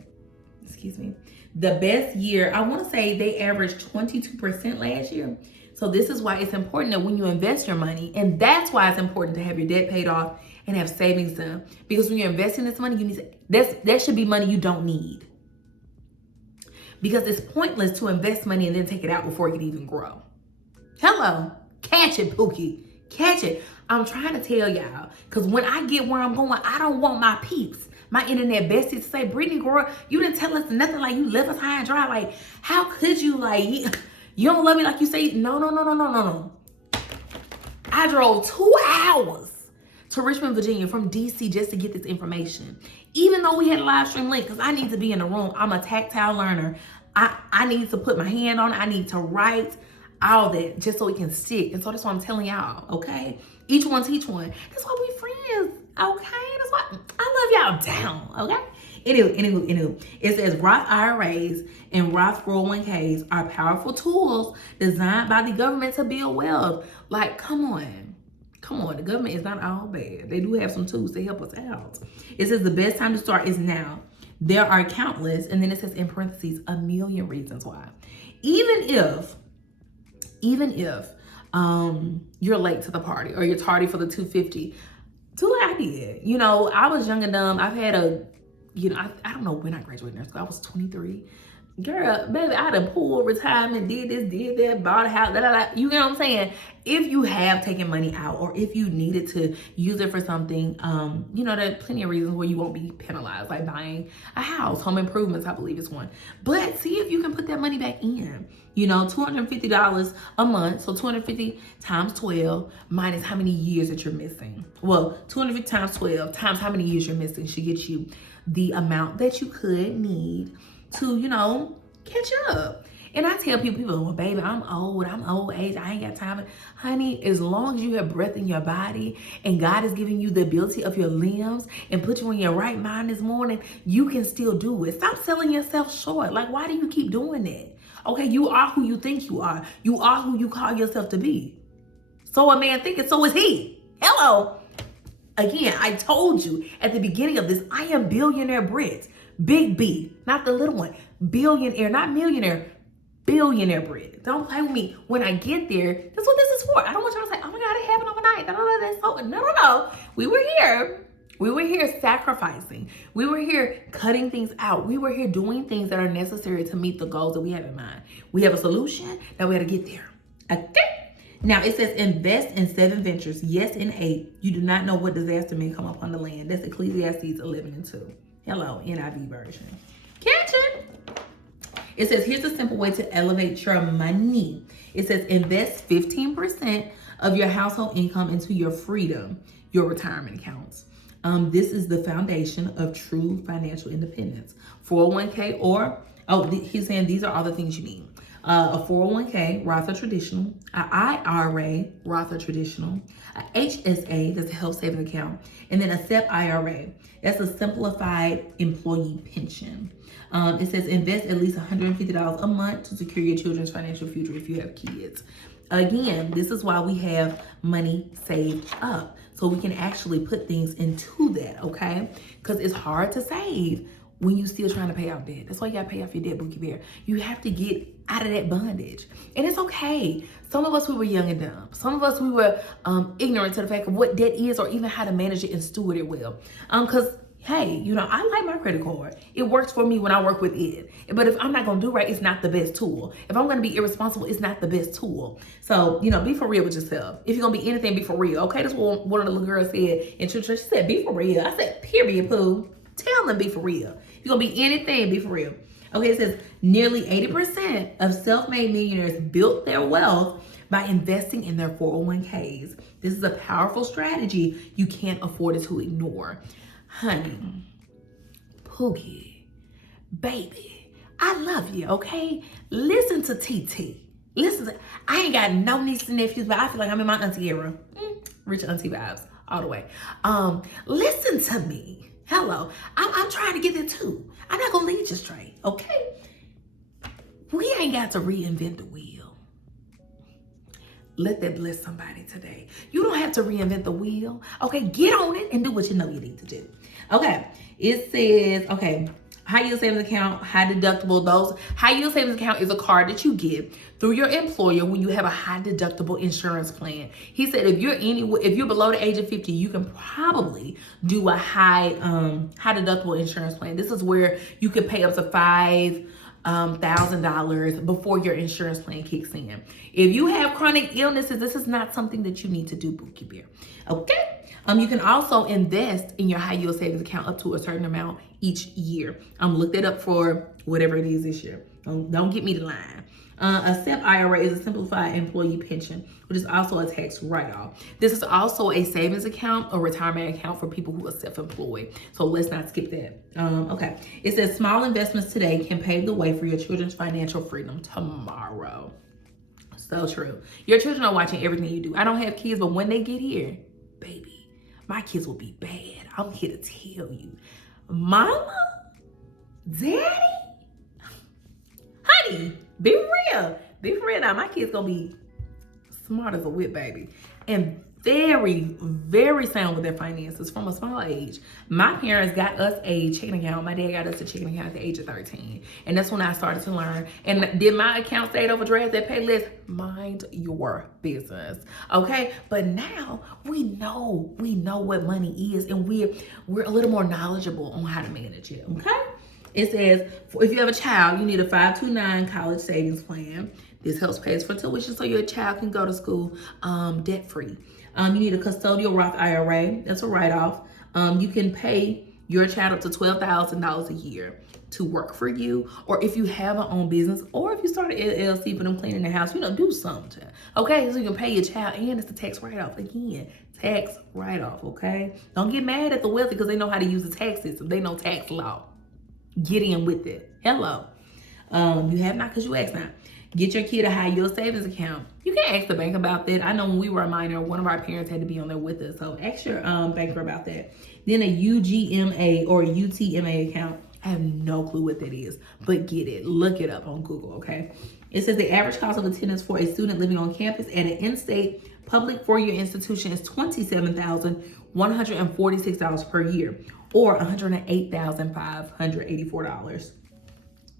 Excuse me. The best year, I want to say they averaged 22% last year. So this is why it's important that when you invest your money, and that's why it's important to have your debt paid off and have savings done. Because when you're investing this money, that should be money you don't need. because it's pointless to invest money and then take it out before it can even grow. Hello, catch it, Pookie, catch it. I'm trying to tell y'all, because when I get where I'm going, I don't want my peeps, my internet besties to say, Brittany, girl, you didn't tell us nothing, like you left us high and dry. Like, how could you, like, you don't love me like you say? No. I drove 2 hours to Richmond, Virginia from DC just to get this information. Even though we had a live stream link, because I need to be in the room. I'm a tactile learner. I need to put my hand on it. I need to write all that just so it can stick. And so that's why I'm telling y'all, okay? Each one teach one. That's why we friends, okay? That's why I love y'all down, okay? Anywho. It says Roth IRAs and Roth 401ks are powerful tools designed by the government to build wealth. Like, come on. The government is not all bad. They do have some tools to help us out. It says the best time to start is now. There are countless, and then it says in parentheses, a million reasons why. Even if you're late to the party or you're tardy for the 250, do like I did. You know, I was young and dumb. I've had I don't know when I graduated nursing school. I was 23. Girl, baby, I done pulled retirement, did this, did that, bought a house, You know what I'm saying? If you have taken money out or if you needed to use it for something, there are plenty of reasons where you won't be penalized, like buying a house, home improvements, I believe is one. But see if you can put that money back in. $250 a month. So 250 times 12 minus how many years that you're missing. Well, 250 times 12 times how many years you're missing should get you the amount that you could need to, catch up. And I tell people, well, baby, I'm old age, I ain't got time. Honey, as long as you have breath in your body and God is giving you the ability of your limbs and put you in your right mind this morning, you can still do it. Stop selling yourself short. Like, why do you keep doing that? Okay, you are who you think you are. You are who you call yourself to be. So a man thinketh, so is he. Hello. Again, I told you at the beginning of this, I am billionaire Brit. Big B, not the little one. Billionaire, not millionaire. Billionaire Brit. Don't play with me. When I get there, that's what this is for. I don't want y'all to say, oh my God, it happened overnight. That's so. No. We were here. We were here sacrificing. We were here cutting things out. We were here doing things that are necessary to meet the goals that we have in mind. We have a solution that we got to get there. Okay? Now it says invest in 7 ventures, yes, in 8. You do not know what disaster may come upon the land. That's Ecclesiastes 11:2. Hello, NIV version. Catch it. It says, here's a simple way to elevate your money. It says invest 15% of your household income into your freedom, your retirement accounts. This is the foundation of true financial independence. 401k he's saying these are all the things you need. A 401k, Roth or traditional, an IRA, Roth or traditional, a HSA, that's a health savings account, and then a SEP IRA, that's a simplified employee pension. It says invest at least $150 a month to secure your children's financial future if you have kids. Again, this is why we have money saved up, so we can actually put things into that, okay? Because it's hard to save when you're still trying to pay off debt. That's why you gotta pay off your debt, Bookie Bear. You have to get out of that bondage. And it's okay. Some of us, we were young and dumb. Some of us, we were ignorant to the fact of what debt is or even how to manage it and steward it well. Because, hey, I like my credit card. It works for me when I work with it. But if I'm not gonna do right, it's not the best tool. If I'm gonna be irresponsible, it's not the best tool. So, be for real with yourself. If you're gonna be anything, be for real, okay? That's what one of the little girls said in church. She said, be for real. I said, period, Pooh. Tell them be for real. If you're gonna be anything, be for real. Okay, it says nearly 80% of self-made millionaires built their wealth by investing in their 401ks. This is a powerful strategy you can't afford to ignore. Honey, Pookie, baby, I love you, okay? Listen to TT. I ain't got no nieces and nephews, but I feel like I'm in my auntie era. Rich auntie vibes all the way. Listen to me. Hello, I'm trying to get there too. I'm not gonna lead you straight, okay? We ain't got to reinvent the wheel. Let that bless somebody today. You don't have to reinvent the wheel. Okay, get on it and do what you know you need to do. Okay, it says, high yield savings account, high deductible. Those high yield savings account is a card that you get through your employer when you have a high deductible insurance plan. He said if you're below the age of 50, you can probably do a high deductible insurance plan. This is where you can pay up to $1,000 before your insurance plan kicks in. If you have chronic illnesses, this is not something that you need to do, Bookie Bear. Okay? You can also invest in your high yield savings account up to a certain amount each year. Look that up for whatever it is this year. Don't get me to line. A SEP IRA is a simplified employee pension, which is also a tax write-off. This is also a savings account or retirement account for people who are self-employed. So let's not skip that. Okay. It says small investments today can pave the way for your children's financial freedom tomorrow. So true. Your children are watching everything you do. I don't have kids, but when they get here, baby, my kids will be bad. I'm here to tell you. Mama, daddy, honey, be real. Be for real now. My kids gonna be smart as a whip, baby. And very, very sound with their finances from a small age. My parents got us a checking account. My dad got us a checking account at the age of 13. And that's when I started to learn. And did my account stay overdraft that pay less? Mind your business. Okay? But now we know what money is, and we're a little more knowledgeable on how to manage it. Okay? It says, if you have a child, you need a 529 college savings plan. This helps pay for tuition so your child can go to school debt-free. You need a custodial Roth IRA. That's a write-off. You can pay your child up to $12,000 a year to work for you, or if you have an own business, or if you start an LLC for them cleaning the house, do something. Okay, so you can pay your child, and it's a tax write-off. Again, tax write-off, okay? Don't get mad at the wealthy because they know how to use the tax system. They know tax law. Get in with it. Hello. You have not because you asked not. Get your kid a high yield savings account. You can ask the bank about that. I know when we were a minor, one of our parents had to be on there with us. So ask your banker about that. Then a UGMA or UTMA account. I have no clue what that is, but get it. Look it up on Google, okay? It says the average cost of attendance for a student living on campus at an in-state public four-year institution is $27,146 per year, or $108,584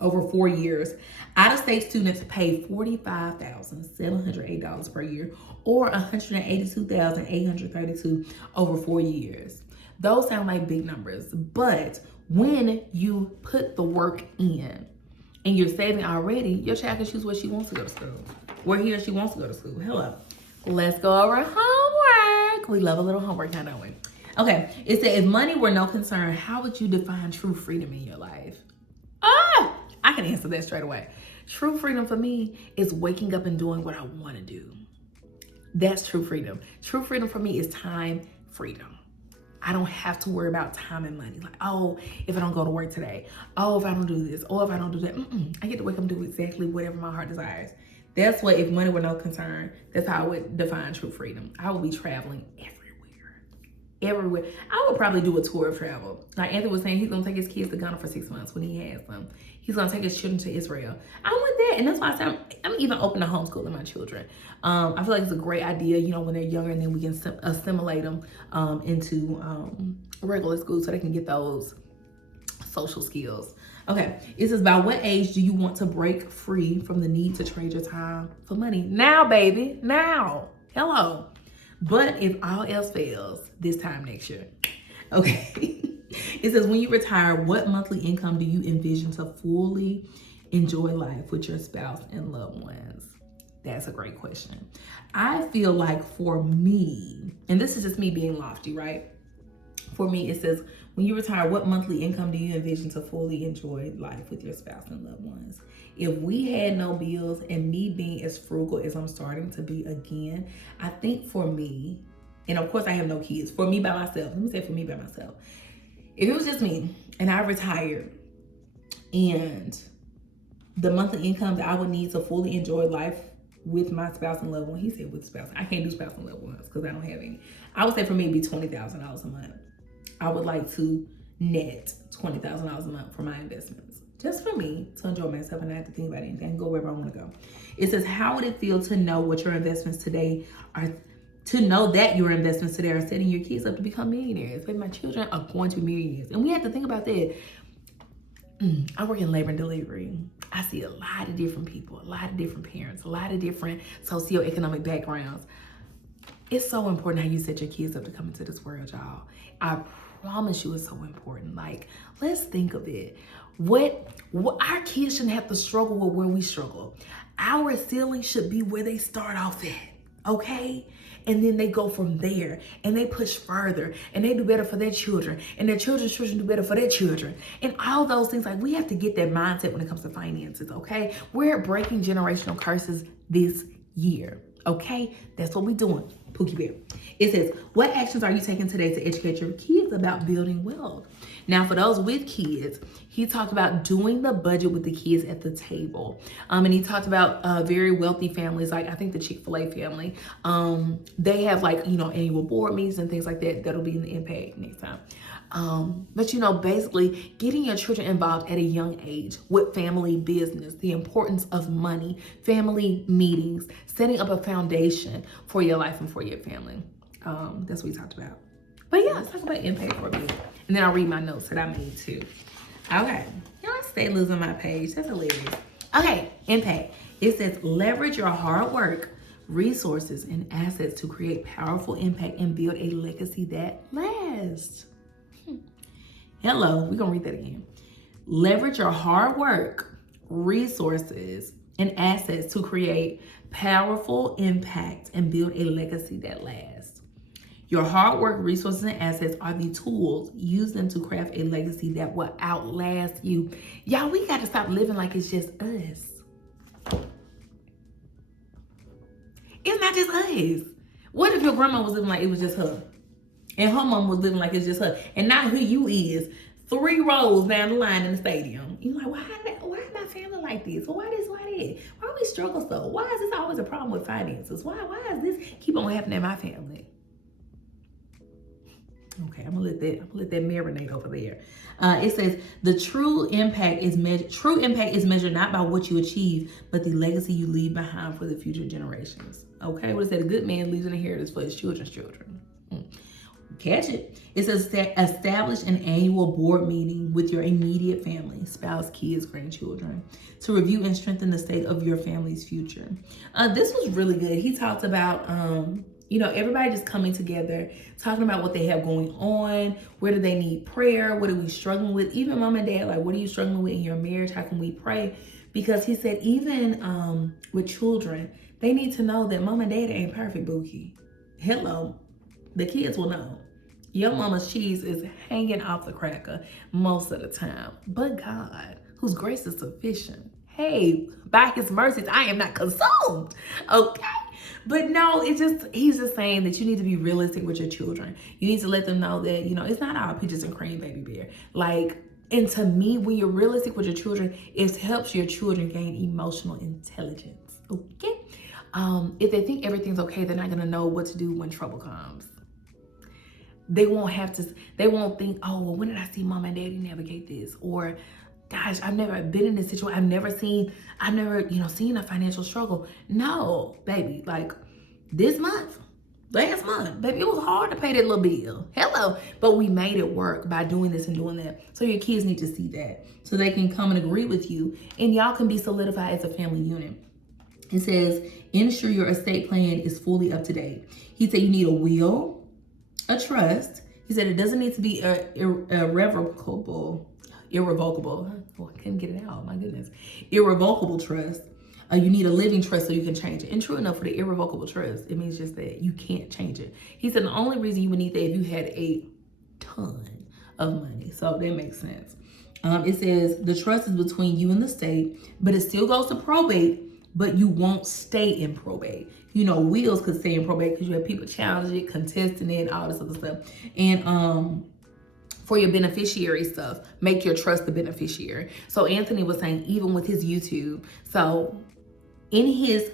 over 4 years. Out-of-state students pay $45,708 per year, or $182,832 over 4 years. Those sound like big numbers, but when you put the work in and you're saving already, your child can choose where she wants to go to school, where he or she wants to go to school. Hello. Let's go over homework. We love a little homework, now don't we? Okay, it said, if money were no concern, how would you define true freedom in your life? I can answer that straight away. True freedom for me is waking up and doing what I want to do. That's true freedom. True freedom for me is time freedom. I don't have to worry about time and money. Like, oh, if I don't go to work today. Oh, if I don't do this. Oh, if I don't do that. I get to wake up and do exactly whatever my heart desires. That's what, if money were no concern, that's how I would define true freedom. I would be traveling everywhere. I would probably do a tour of travel. Like Anthony was saying, he's gonna take his kids to Ghana for 6 months when he has them. He's gonna take his children to Israel. I want that, and that's why I said I'm even open to homeschooling my children. I feel like it's a great idea, when they're younger, and then we can assimilate them into regular school so they can get those social skills. Okay, it says, by what age do you want to break free from the need to trade your time for money? Now, baby, now. Hello. But if all else fails, this time next year. Okay. It says, when you retire, what monthly income do you envision to fully enjoy life with your spouse and loved ones? That's a great question. I feel like for me, and this is just me being lofty, right? For me, it says, when you retire, what monthly income do you envision to fully enjoy life with your spouse and loved ones? If we had no bills, and me being as frugal as I'm starting to be again, I think for me, and of course I have no kids, for me by myself, let me say for me by myself, if it was just me and I retired and the monthly income that I would need to fully enjoy life with my spouse and loved one, he said with spouse, I can't do spouse and loved ones because I don't have any. I would say for me it'd be $20,000 a month. I would like to net $20,000 a month for my investments. Just for me to enjoy myself and not have to think about anything and go wherever I want to go. It says, how would it feel to know what your investments today are, to know that your investments today are setting your kids up to become millionaires? But my children are going to be millionaires. And we have to think about that. I work in labor and delivery. I see a lot of different people, a lot of different parents, a lot of different socioeconomic backgrounds. It's so important how you set your kids up to come into this world, y'all. I promise you it's so important. Like, let's think of it. What our kids shouldn't have to struggle with where we struggle. Our ceiling should be where they start off at, okay? And then they go from there and they push further and they do better for their children and their children's children do better for their children. And all those things, like, we have to get that mindset when it comes to finances, okay? We're breaking generational curses this year, okay? That's what we're doing. Pookie Bear. It says, what actions are you taking today to educate your kids about building wealth? Now, for those with kids, he talked about doing the budget with the kids at the table. And he talked about very wealthy families, like I think the Chick-fil-A family. They have, like, you know, annual board meetings and things like that. That'll be in the impact next time. But, you know, basically getting your children involved at a young age with family business, the importance of money, family meetings, setting up a foundation for your life and for your family. That's what we talked about. But yeah, let's talk about impact for a bit. And then I'll read my notes that I made too. Okay, y'all stay losing my page. That's hilarious. Okay, impact. It says leverage your hard work, resources, and assets to create powerful impact and build a legacy that lasts. Hello, we're gonna read that again. Leverage your hard work, resources, and assets to create powerful impact and build a legacy that lasts. Your hard work, resources, and assets are the tools. Use them to craft a legacy that will outlast you. Y'all, we got to stop living like it's just us. It's not just us. What if your grandma was living like it was just her? And her mom was living like it's just her. And not who you is 3 rows down the line in the stadium. You're like, why is my family like this? Why this, why that? Why we struggle so? Why is this always a problem with finances? Why is this keep on happening in my family? Okay, I'm gonna let that marinate over there. It says the true impact is measured not by what you achieve, but the legacy you leave behind for the future generations. Okay, what is that? A good man leaves an inheritance for his children's children. Catch it. It says establish an annual board meeting with your immediate family, spouse, kids, grandchildren, to review and strengthen the state of your family's future. This was really good. He talked about you know, everybody just coming together, talking about what they have going on, where do they need prayer, what are we struggling with, even mom and dad, like, what are you struggling with in your marriage, how can we pray? Because he said even with children, they need to know that mom and dad ain't perfect, bookie. Hello, the kids will know. Your mama's cheese is hanging off the cracker most of the time, but God, whose grace is sufficient, hey, by his mercies, I am not consumed, okay? But no, he's just saying that you need to be realistic with your children. You need to let them know that, you know, it's not all peaches and cream, baby bear. Like, and to me, when you're realistic with your children, it helps your children gain emotional intelligence, okay? If they think everything's okay, they're not gonna know what to do when trouble comes. They won't think, oh, well, when did I see mom and daddy navigate this? Or, gosh, I've never been in this situation. I've never, seen a financial struggle. No, baby, like last month, baby, it was hard to pay that little bill. Hello, but we made it work by doing this and doing that. So your kids need to see that so they can come and agree with you and y'all can be solidified as a family unit. It says, ensure your estate plan is fully up to date. He said you need a will, a trust. He said it doesn't need to be irrevocable. Oh, I couldn't get it out. My goodness. Irrevocable trust. You need a living trust so you can change it. And true enough, for the irrevocable trust, it means just that you can't change it. He said the only reason you would need that if you had a ton of money. So that makes sense. It says the trust is between you and the state, but it still goes to probate, but you won't stay in probate. You know, wills could stay in probate because you have people challenging it, contesting it, all this other stuff. And for your beneficiary stuff, make your trust the beneficiary. So Anthony was saying, even with his YouTube, so in his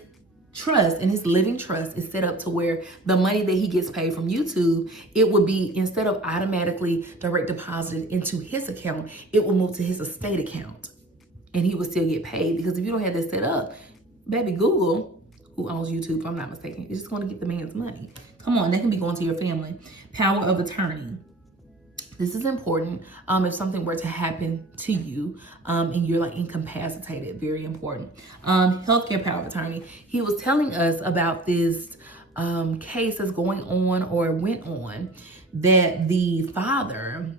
trust, in his living trust, is set up to where the money that he gets paid from YouTube, it would be, instead of automatically direct deposited into his account, it will move to his estate account. And he would still get paid, because if you don't have that set up, baby, Google, who owns YouTube, if I'm not mistaken, is just going to get the man's money. Come on, that can be going to your family. Power of attorney. This is important if something were to happen to you and you're like incapacitated, very important. Healthcare power of attorney. He was telling us about this case that's going on or went on that the father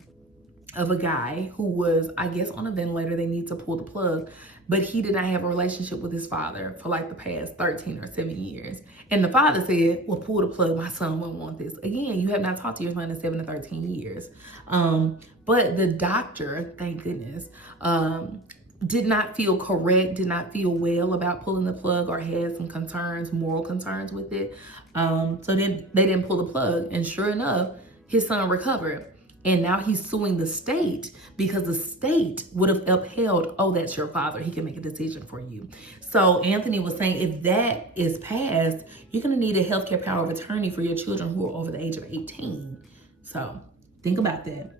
of a guy who was, I guess, on a ventilator. They need to pull the plug, but he did not have a relationship with his father for like the past 13 or 7 years. And the father said, well, pull the plug. My son won't want this. Again, you have not talked to your son in 7 to 13 years. But the doctor, thank goodness, did not feel correct, did not feel well about pulling the plug, or had some concerns, moral concerns with it. So then they didn't pull the plug. And sure enough, his son recovered. And now he's suing the state because the state would have upheld, oh, that's your father. He can make a decision for you. So Anthony was saying, if that is passed, you're going to need a healthcare power of attorney for your children who are over the age of 18. So think about that.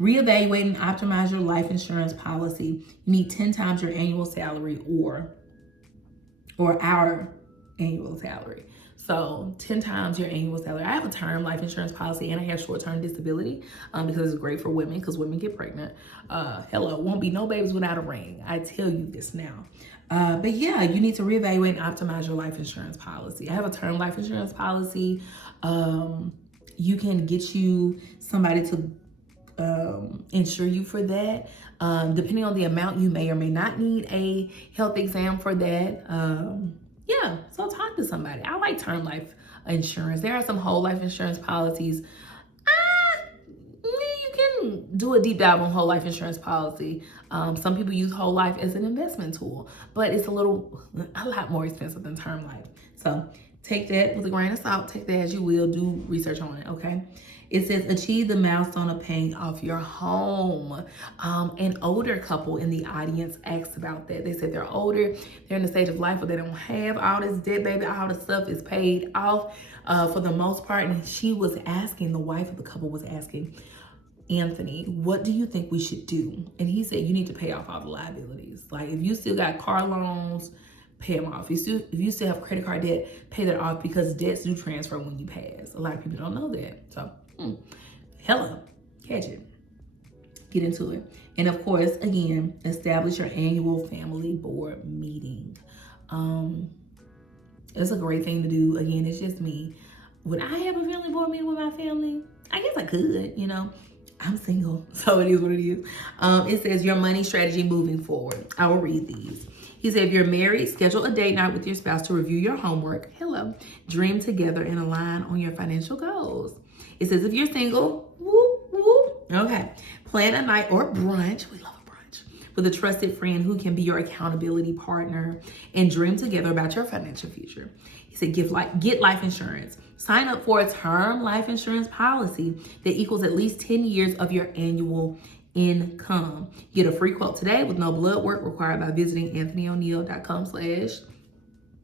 Reevaluate and optimize your life insurance policy. You need 10 times your annual salary or our annual salary. So 10 times your annual salary. I have a term life insurance policy and I have short-term disability because it's great for women because women get pregnant. Hello, won't be no babies without a ring. I tell you this now. But yeah, you need to reevaluate and optimize your life insurance policy. I have a term life insurance policy. You can get you somebody to insure you for that. Depending on the amount, you may or may not need a health exam for that. Yeah, so talk to somebody. I like term life insurance. There are some whole life insurance policies. You can do a deep dive on whole life insurance policy. Some people use whole life as an investment tool, but it's a lot more expensive than term life. So take that with a grain of salt. Take that as you will. Do research on it, okay? It says, achieve the milestone of paying off your home. An older couple in the audience asked about that. They said they're older. They're in the stage of life where they don't have all this debt, baby. All the stuff is paid off for the most part. And she was asking, the wife of the couple was asking, Anthony, what do you think we should do? And he said, you need to pay off all the liabilities. Like if you still got car loans, pay them off. If you still have credit card debt, pay that off because debts do transfer when you pass. A lot of people don't know that. So, hello, catch it. Get into it. And of course, again, establish your annual family board meeting. It's a great thing to do. Again, it's just me. Would I have a family board meeting with my family? I guess I could, I'm single, so it is what it is. It says your money strategy moving forward. I will read these. He said, if you're married, schedule a date night with your spouse to review your homework. Hello. Dream together and align on your financial goals. It says, if you're single, whoop, whoop. Okay. Plan a night or brunch. We love a brunch. With a trusted friend who can be your accountability partner and dream together about your financial future. He said, get life insurance. Sign up for a term life insurance policy that equals at least 10 years of your annual income. Get a free quote today with no blood work required by visiting anthonyoneal.com/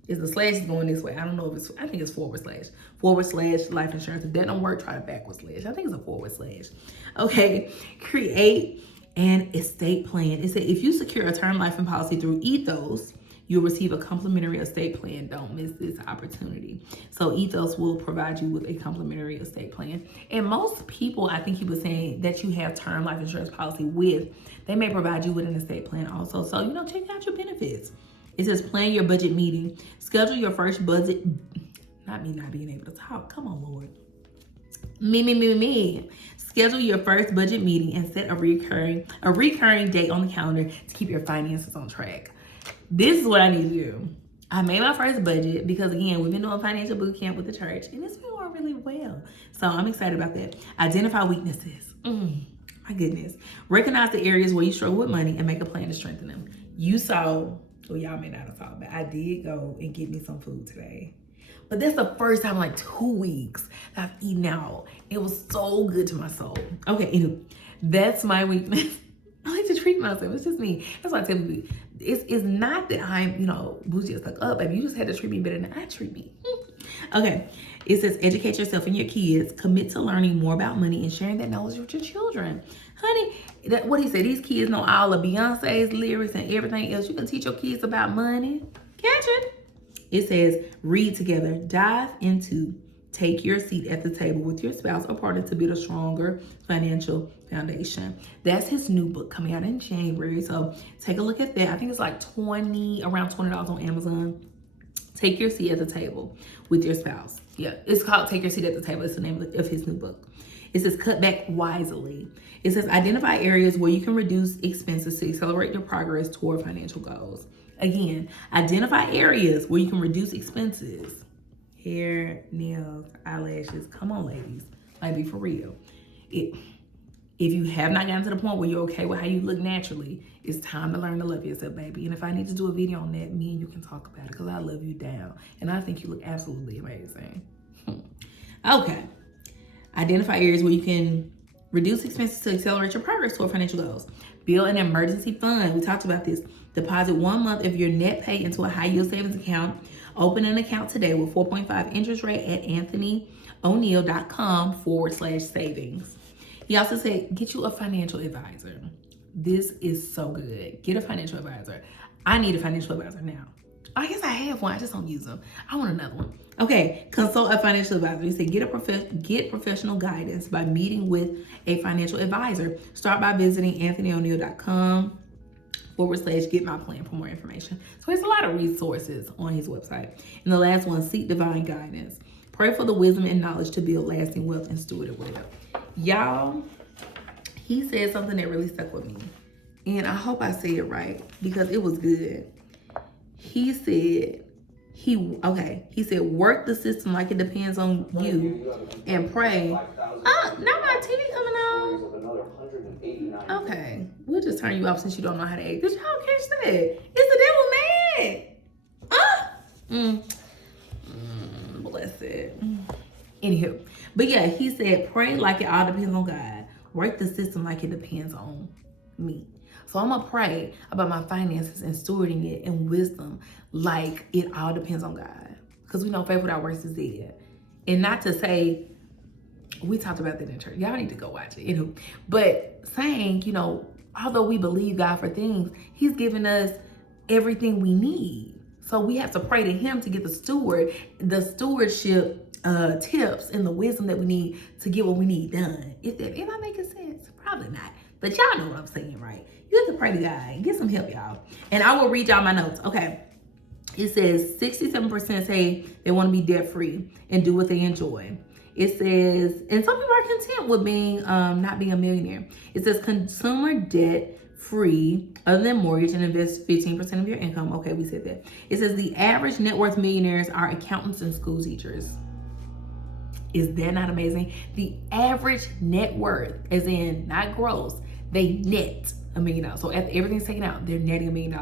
is the slash is going this way. I don't know if I think it's / life insurance. If that don't work, try the backward slash. I think it's a / Okay. Create an estate plan. It said if you secure a term life and policy through Ethos, you'll receive a complimentary estate plan. Don't miss this opportunity. So Ethos will provide you with a complimentary estate plan. And most people, I think he was saying that you have term life insurance policy with, they may provide you with an estate plan also. So, check out your benefits. It says plan your budget meeting. Schedule your first budget. Not me not being able to talk. Come on, Lord. Me. Schedule your first budget meeting and set a recurring date on the calendar to keep your finances on track. This is what I need to do. I made my first budget because, again, we've been doing financial boot camp with the church, and it's been going really well. So I'm excited about that. Identify weaknesses. My goodness. Recognize the areas where you struggle with money and make a plan to strengthen them. You saw, well, y'all may not have saw, but I did go and get me some food today. But that's the first time in like 2 weeks that I've eaten out. It was so good to my soul. Okay, anyway, that's my weakness. I like to treat myself. It's just me. That's why I tell you, it's not that I'm, bougie as stuck up, baby. You just had to treat me better than I treat me. Okay. It says educate yourself and your kids. Commit to learning more about money and sharing that knowledge with your children. Honey, what he said, these kids know all of Beyonce's lyrics and everything else. You can teach your kids about money. Catch it. It says read together. Dive into take your seat at the table with your spouse or partner to build a stronger financial foundation. That's his new book coming out in January. So take a look at that. I think it's like around $20 on Amazon. Take your seat at the table with your spouse. Yeah, it's called Take Your Seat at the Table. It's the name of his new book. It says cut back wisely. It says identify areas where you can reduce expenses to accelerate your progress toward financial goals. Again, identify areas where you can reduce expenses. Hair, nails, eyelashes. Come on, ladies. Like, be for real. If you have not gotten to the point where you're okay with how you look naturally, it's time to learn to love yourself, baby. And if I need to do a video on that, me and you can talk about it because I love you down. And I think you look absolutely amazing. Okay. Identify areas where you can reduce expenses to accelerate your progress toward financial goals. Build an emergency fund. We talked about this. Deposit 1 month of your net pay into a high yield savings account. Open an account today with 4.5 interest rate at anthonyoneal.com/savings. He also said, get you a financial advisor. This is so good. Get a financial advisor. I need a financial advisor now. I guess I have one. I just don't use them. I want another one. Okay, consult a financial advisor. He said, get professional guidance by meeting with a financial advisor. Start by visiting anthonyoneal.com/get my plan for more information. So there's a lot of resources on his website. And the last one, seek divine guidance. Pray for the wisdom and knowledge to build lasting wealth and steward it well. Y'all, he said something that really stuck with me. And I hope I say it right because it was good. He said, he said, work the system like it depends on you and pray. Now my TV coming on. Okay, we'll just turn you off since you don't know how to act. Did y'all catch that? Is the devil mad? Bless it. Anywho, but yeah, he said, pray like it all depends on God. Work the system like it depends on me. So I'm going to pray about my finances and stewarding it in wisdom like it all depends on God. Because we know faith without works is dead. And not to say, we talked about that in church. Y'all need to go watch it. But saying, although we believe God for things, he's given us everything we need. So we have to pray to him to get the stewardship tips and the wisdom that we need to get what we need done. Am I making sense? Probably not. But y'all know what I'm saying, right? You have to pray to God and get some help, y'all. And I will read y'all my notes. Okay. It says 67% say they want to be debt free and do what they enjoy. It says, and some people are content with being not being a millionaire. It says consumer debt free other than mortgage and invest 15% of your income. Okay, we said that. It says the average net worth millionaires are accountants and school teachers. Is that not amazing? The average net worth, as in not gross, they net $1 million. So after everything's taken out, they're netting $1 million.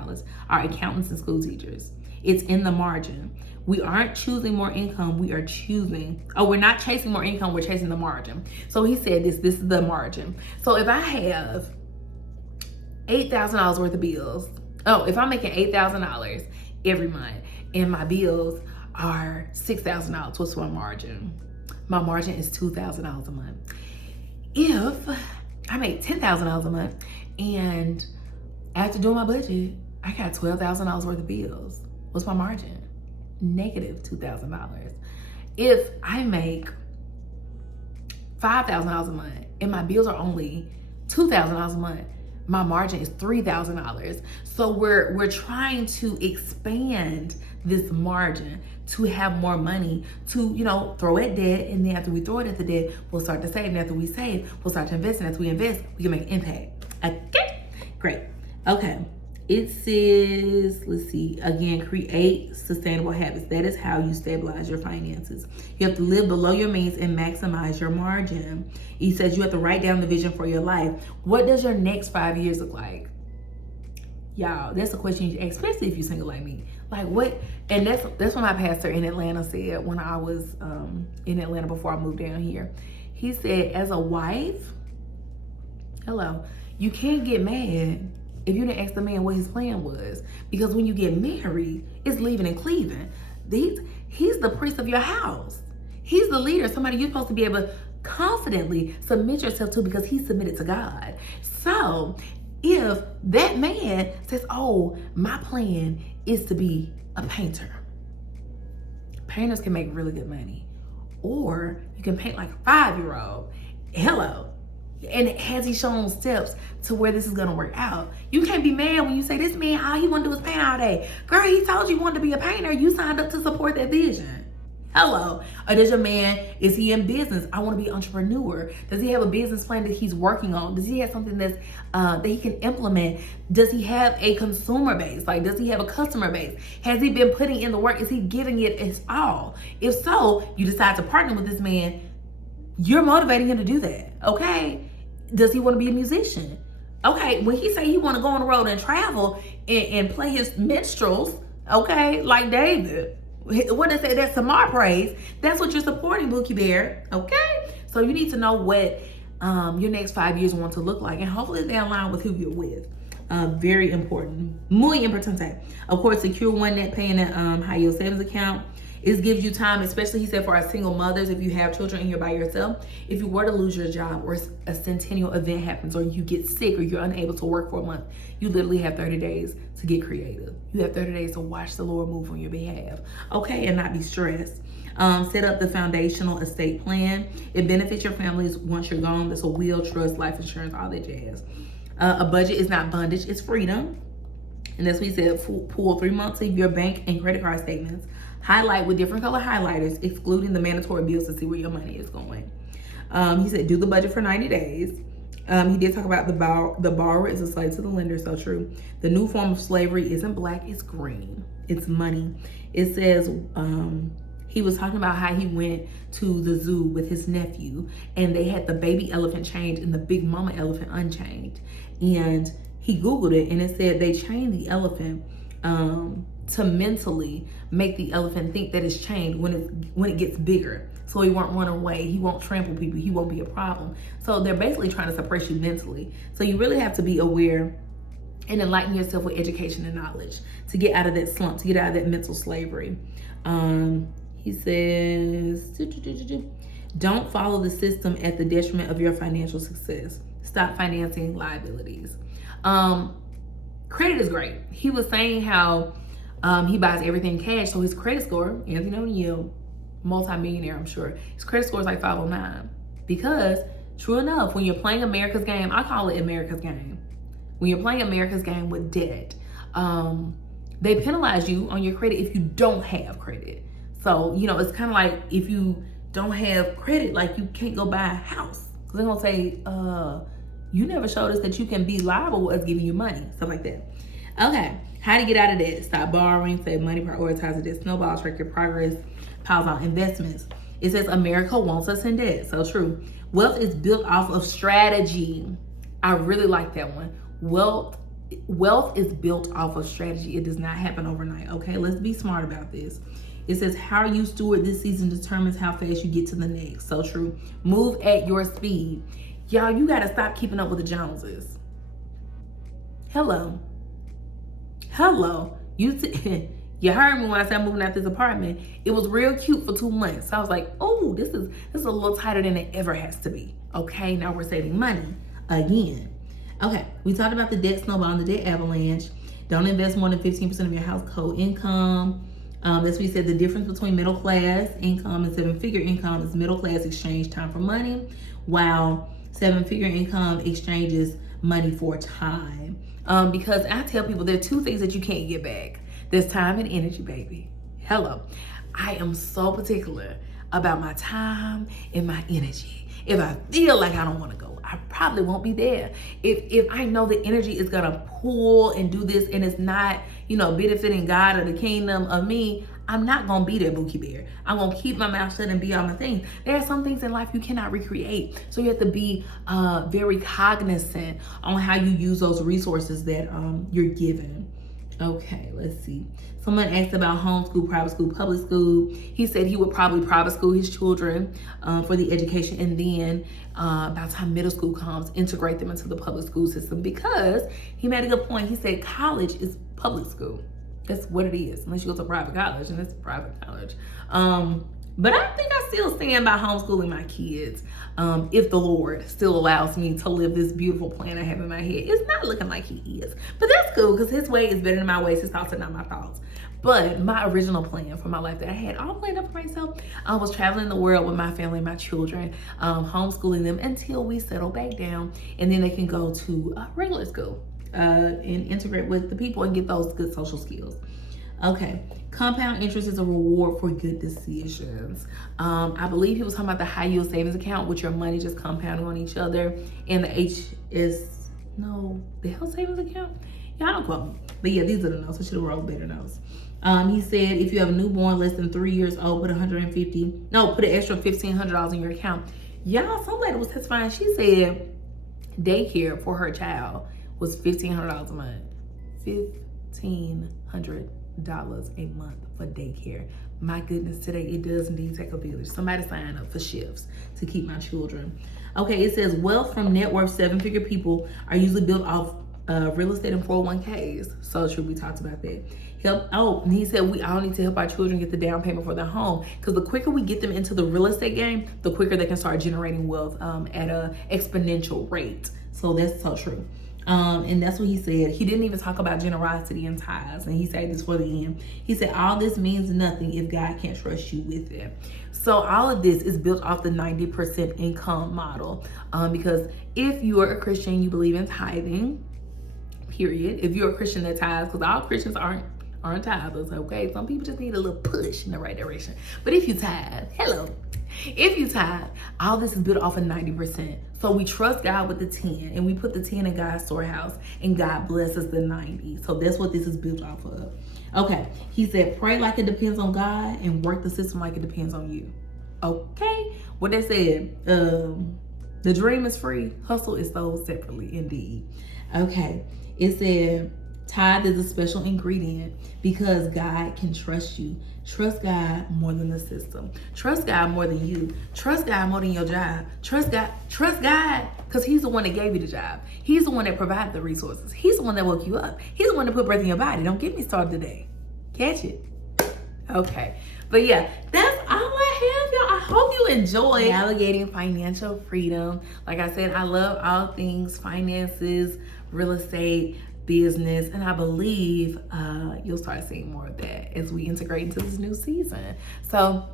Are accountants and school teachers. It's in the margin. We aren't choosing more income. We're not chasing more income. We're chasing the margin. So he said this is the margin. So if I have $8,000 worth of bills, if I'm making $8,000 every month and my bills are $6,000, what's my margin? My margin is $2,000 a month. If I make $10,000 a month and after doing my budget, I got $12,000 worth of bills, what's my margin? Negative $2,000. If I make $5,000 a month and my bills are only $2,000 a month, my margin is $3,000. So we're trying to expand this margin to have more money to, throw at debt. And then after we throw it at the debt, we'll start to save. And after we save, we'll start to invest. And after we invest, we can make an impact. Okay, great. Okay, it says, let's see, again, create sustainable habits. That is how you stabilize your finances. You have to live below your means and maximize your margin. He says you have to write down the vision for your life. What does your next 5 years look like? Y'all, that's a question you should ask, especially if you're single like me. Like what? And that's what my pastor in Atlanta said when I was in Atlanta before I moved down here. He said, as a wife, you can't get mad if you didn't ask the man what his plan was. Because when you get married, it's leaving and cleaving. He's the priest of your house. He's the leader, somebody you're supposed to be able to confidently submit yourself to because he's submitted to God. So if that man says, my plan is to be a painter. Painters can make really good money. Or you can paint like a 5-year-old. And has he shown steps to where this is gonna work out? You can't be mad when you say, this man, all he wanna do is paint all day. Girl, he told you wanted to be a painter. You signed up to support that vision. Hello. Or does your man, is he in business? I want to be an entrepreneur. Does he have a business plan that he's working on? Does he have something that's that he can implement? Does he have a consumer base? Like, does he have a customer base? Has he been putting in the work? Is he giving it his all? If so, you decide to partner with this man, you're motivating him to do that, okay? Does he want to be a musician? Okay, when he say he want to go on the road and travel and play his minstrels, okay, like David, what they say, that's Samar praise, that's what you're supporting, Bookie Bear, okay? So you need to know what your next 5 years want to look like, and hopefully they align with who you're with. Very important, muy importante. Of course, secure one net pay in a high yield savings account. It gives you time, especially, he said, for our single mothers, if you have children and you're by yourself, if you were to lose your job or a centennial event happens or you get sick or you're unable to work for a month, you literally have 30 days to get creative. You have 30 days to watch the Lord move on your behalf, okay, and not be stressed. Set up the foundational estate plan. It benefits your families once you're gone. There's a will, trust, life insurance, all that jazz. A budget is not bondage, it's freedom. And that's what he said, pull 3 months of your bank and credit card statements. Highlight with different color highlighters, excluding the mandatory bills to see where your money is going. He said, do the budget for 90 days. He did talk about the borrower is a slave to the lender, so true. The new form of slavery isn't black, it's green. It's money. It says, he was talking about how he went to the zoo with his nephew and they had the baby elephant chained and the big mama elephant unchained. And he Googled it and it said they chained the elephant to mentally make the elephant think that it's chained when it gets bigger, so he won't run away, he won't trample people, he won't be a problem. So they're basically trying to suppress you mentally. So you really have to be aware and enlighten yourself with education and knowledge to get out of that slump, to get out of that mental slavery. He says, don't follow the system at the detriment of your financial success. Stop financing liabilities. Credit is great. He was saying how he buys everything cash, so his credit score, Anthony O'Neill, multi-millionaire, I'm sure, his credit score is like 509. Because, true enough, when you're playing America's game, I call it America's game. When you're playing America's game with debt, they penalize you on your credit if you don't have credit. So, you know, it's kind of like if you don't have credit, like you can't go buy a house. Because they're going to say, you never showed us that you can be liable with us giving you money, stuff like that. Okay, how to get out of debt? Stop borrowing, save money, prioritize the debt snowball, track your progress, pause on investments. It says America wants us in debt, so true. Wealth is built off of strategy. I really like that one. Wealth is built off of strategy. It does not happen overnight, okay? Let's be smart about this. It says how you steward this season determines how fast you get to the next, so true. Move at your speed. Y'all, you gotta stop keeping up with the Joneses. Hello. You heard me when I said I'm moving out this apartment. It was real cute for 2 months. So I was like, oh, this is a little tighter than it ever has to be. Okay, now we're saving money again. Okay, we talked about the debt snowball and the debt avalanche. Don't invest more than 15% of your household income. That's what we said, the difference between middle class income and 7-figure income is middle class exchange time for money, while 7-figure income exchanges money for time. Because I tell people there are 2 things that you can't get back. There's time and energy, baby. Hello. I am so particular about my time and my energy. If I feel like I don't want to go, I probably won't be there. If I know the energy is gonna pull and do this and it's not, benefiting God or the kingdom of me, I'm not gonna be there, Bookie Bear. I'm gonna keep my mouth shut and be on my things. There are some things in life you cannot recreate. So you have to be very cognizant on how you use those resources that you're given. Okay, let's see. Someone asked about homeschool, private school, public school. He said he would probably private school his children for the education, and then by the time middle school comes, integrate them into the public school system, because he made a good point. He said college is public school. That's what it is, unless you go to private college, and it's private college. But I think I still stand by homeschooling my kids if the Lord still allows me to live this beautiful plan I have in my head. It's not looking like he is, but that's cool, because his way is better than my ways. His thoughts are not my thoughts. But my original plan for my life that I had all planned up for myself, I was traveling the world with my family and my children, homeschooling them until we settle back down, and then they can go to regular school and integrate with the people and get those good social skills. Okay. Compound interest is a reward for good decisions. I believe he was talking about the high yield savings account, with your money just compounding on each other, and the health savings account. Y'all don't quote me, but yeah, these are the notes. I should have wrote better notes. He said if you have a newborn less than 3 years old, put put an extra $1,500 in your account. Y'all, some lady was testifying. She said daycare for her child was $1,500 a month. $1,500 a month for daycare. My goodness, today it does indeed take a village. Somebody sign up for shifts to keep my children. Okay, it says wealth from net worth 7-figure people are usually built off real estate and 401ks. So true, we talked about that. And he said we all need to help our children get the down payment for their home, because the quicker we get them into the real estate game, the quicker they can start generating wealth at a exponential rate. So that's so true. And that's what he said. He didn't even talk about generosity and tithes. And he said this for the end. He said, all this means nothing if God can't trust you with it. So all of this is built off the 90% income model. Because if you are a Christian, you believe in tithing, period. If you're a Christian that tithes, because all Christians aren't tithers, okay? Some people just need a little push in the right direction. But if you tithe, all this is built off of 90%. So we trust God with the 10, and we put the 10 in God's storehouse, and God blesses the 90. So that's what this is built off of. Okay, he said, pray like it depends on God and work the system like it depends on you. Okay, what they said, the dream is free, hustle is sold separately, indeed. Okay, it said, tithe is a special ingredient because God can trust you. Trust God more than the system. Trust God more than you. Trust God more than your job. Trust God because he's the one that gave you the job. He's the one that provided the resources. He's the one that woke you up. He's the one that put breath in your body. Don't get me started today. Catch it. Okay. But yeah, that's all I have, y'all. I hope you enjoy navigating financial freedom. Like I said, I love all things finances, real estate, business, and I believe you'll start seeing more of that as we integrate into this new season. So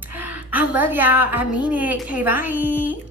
I love y'all. I mean it. Okay, bye.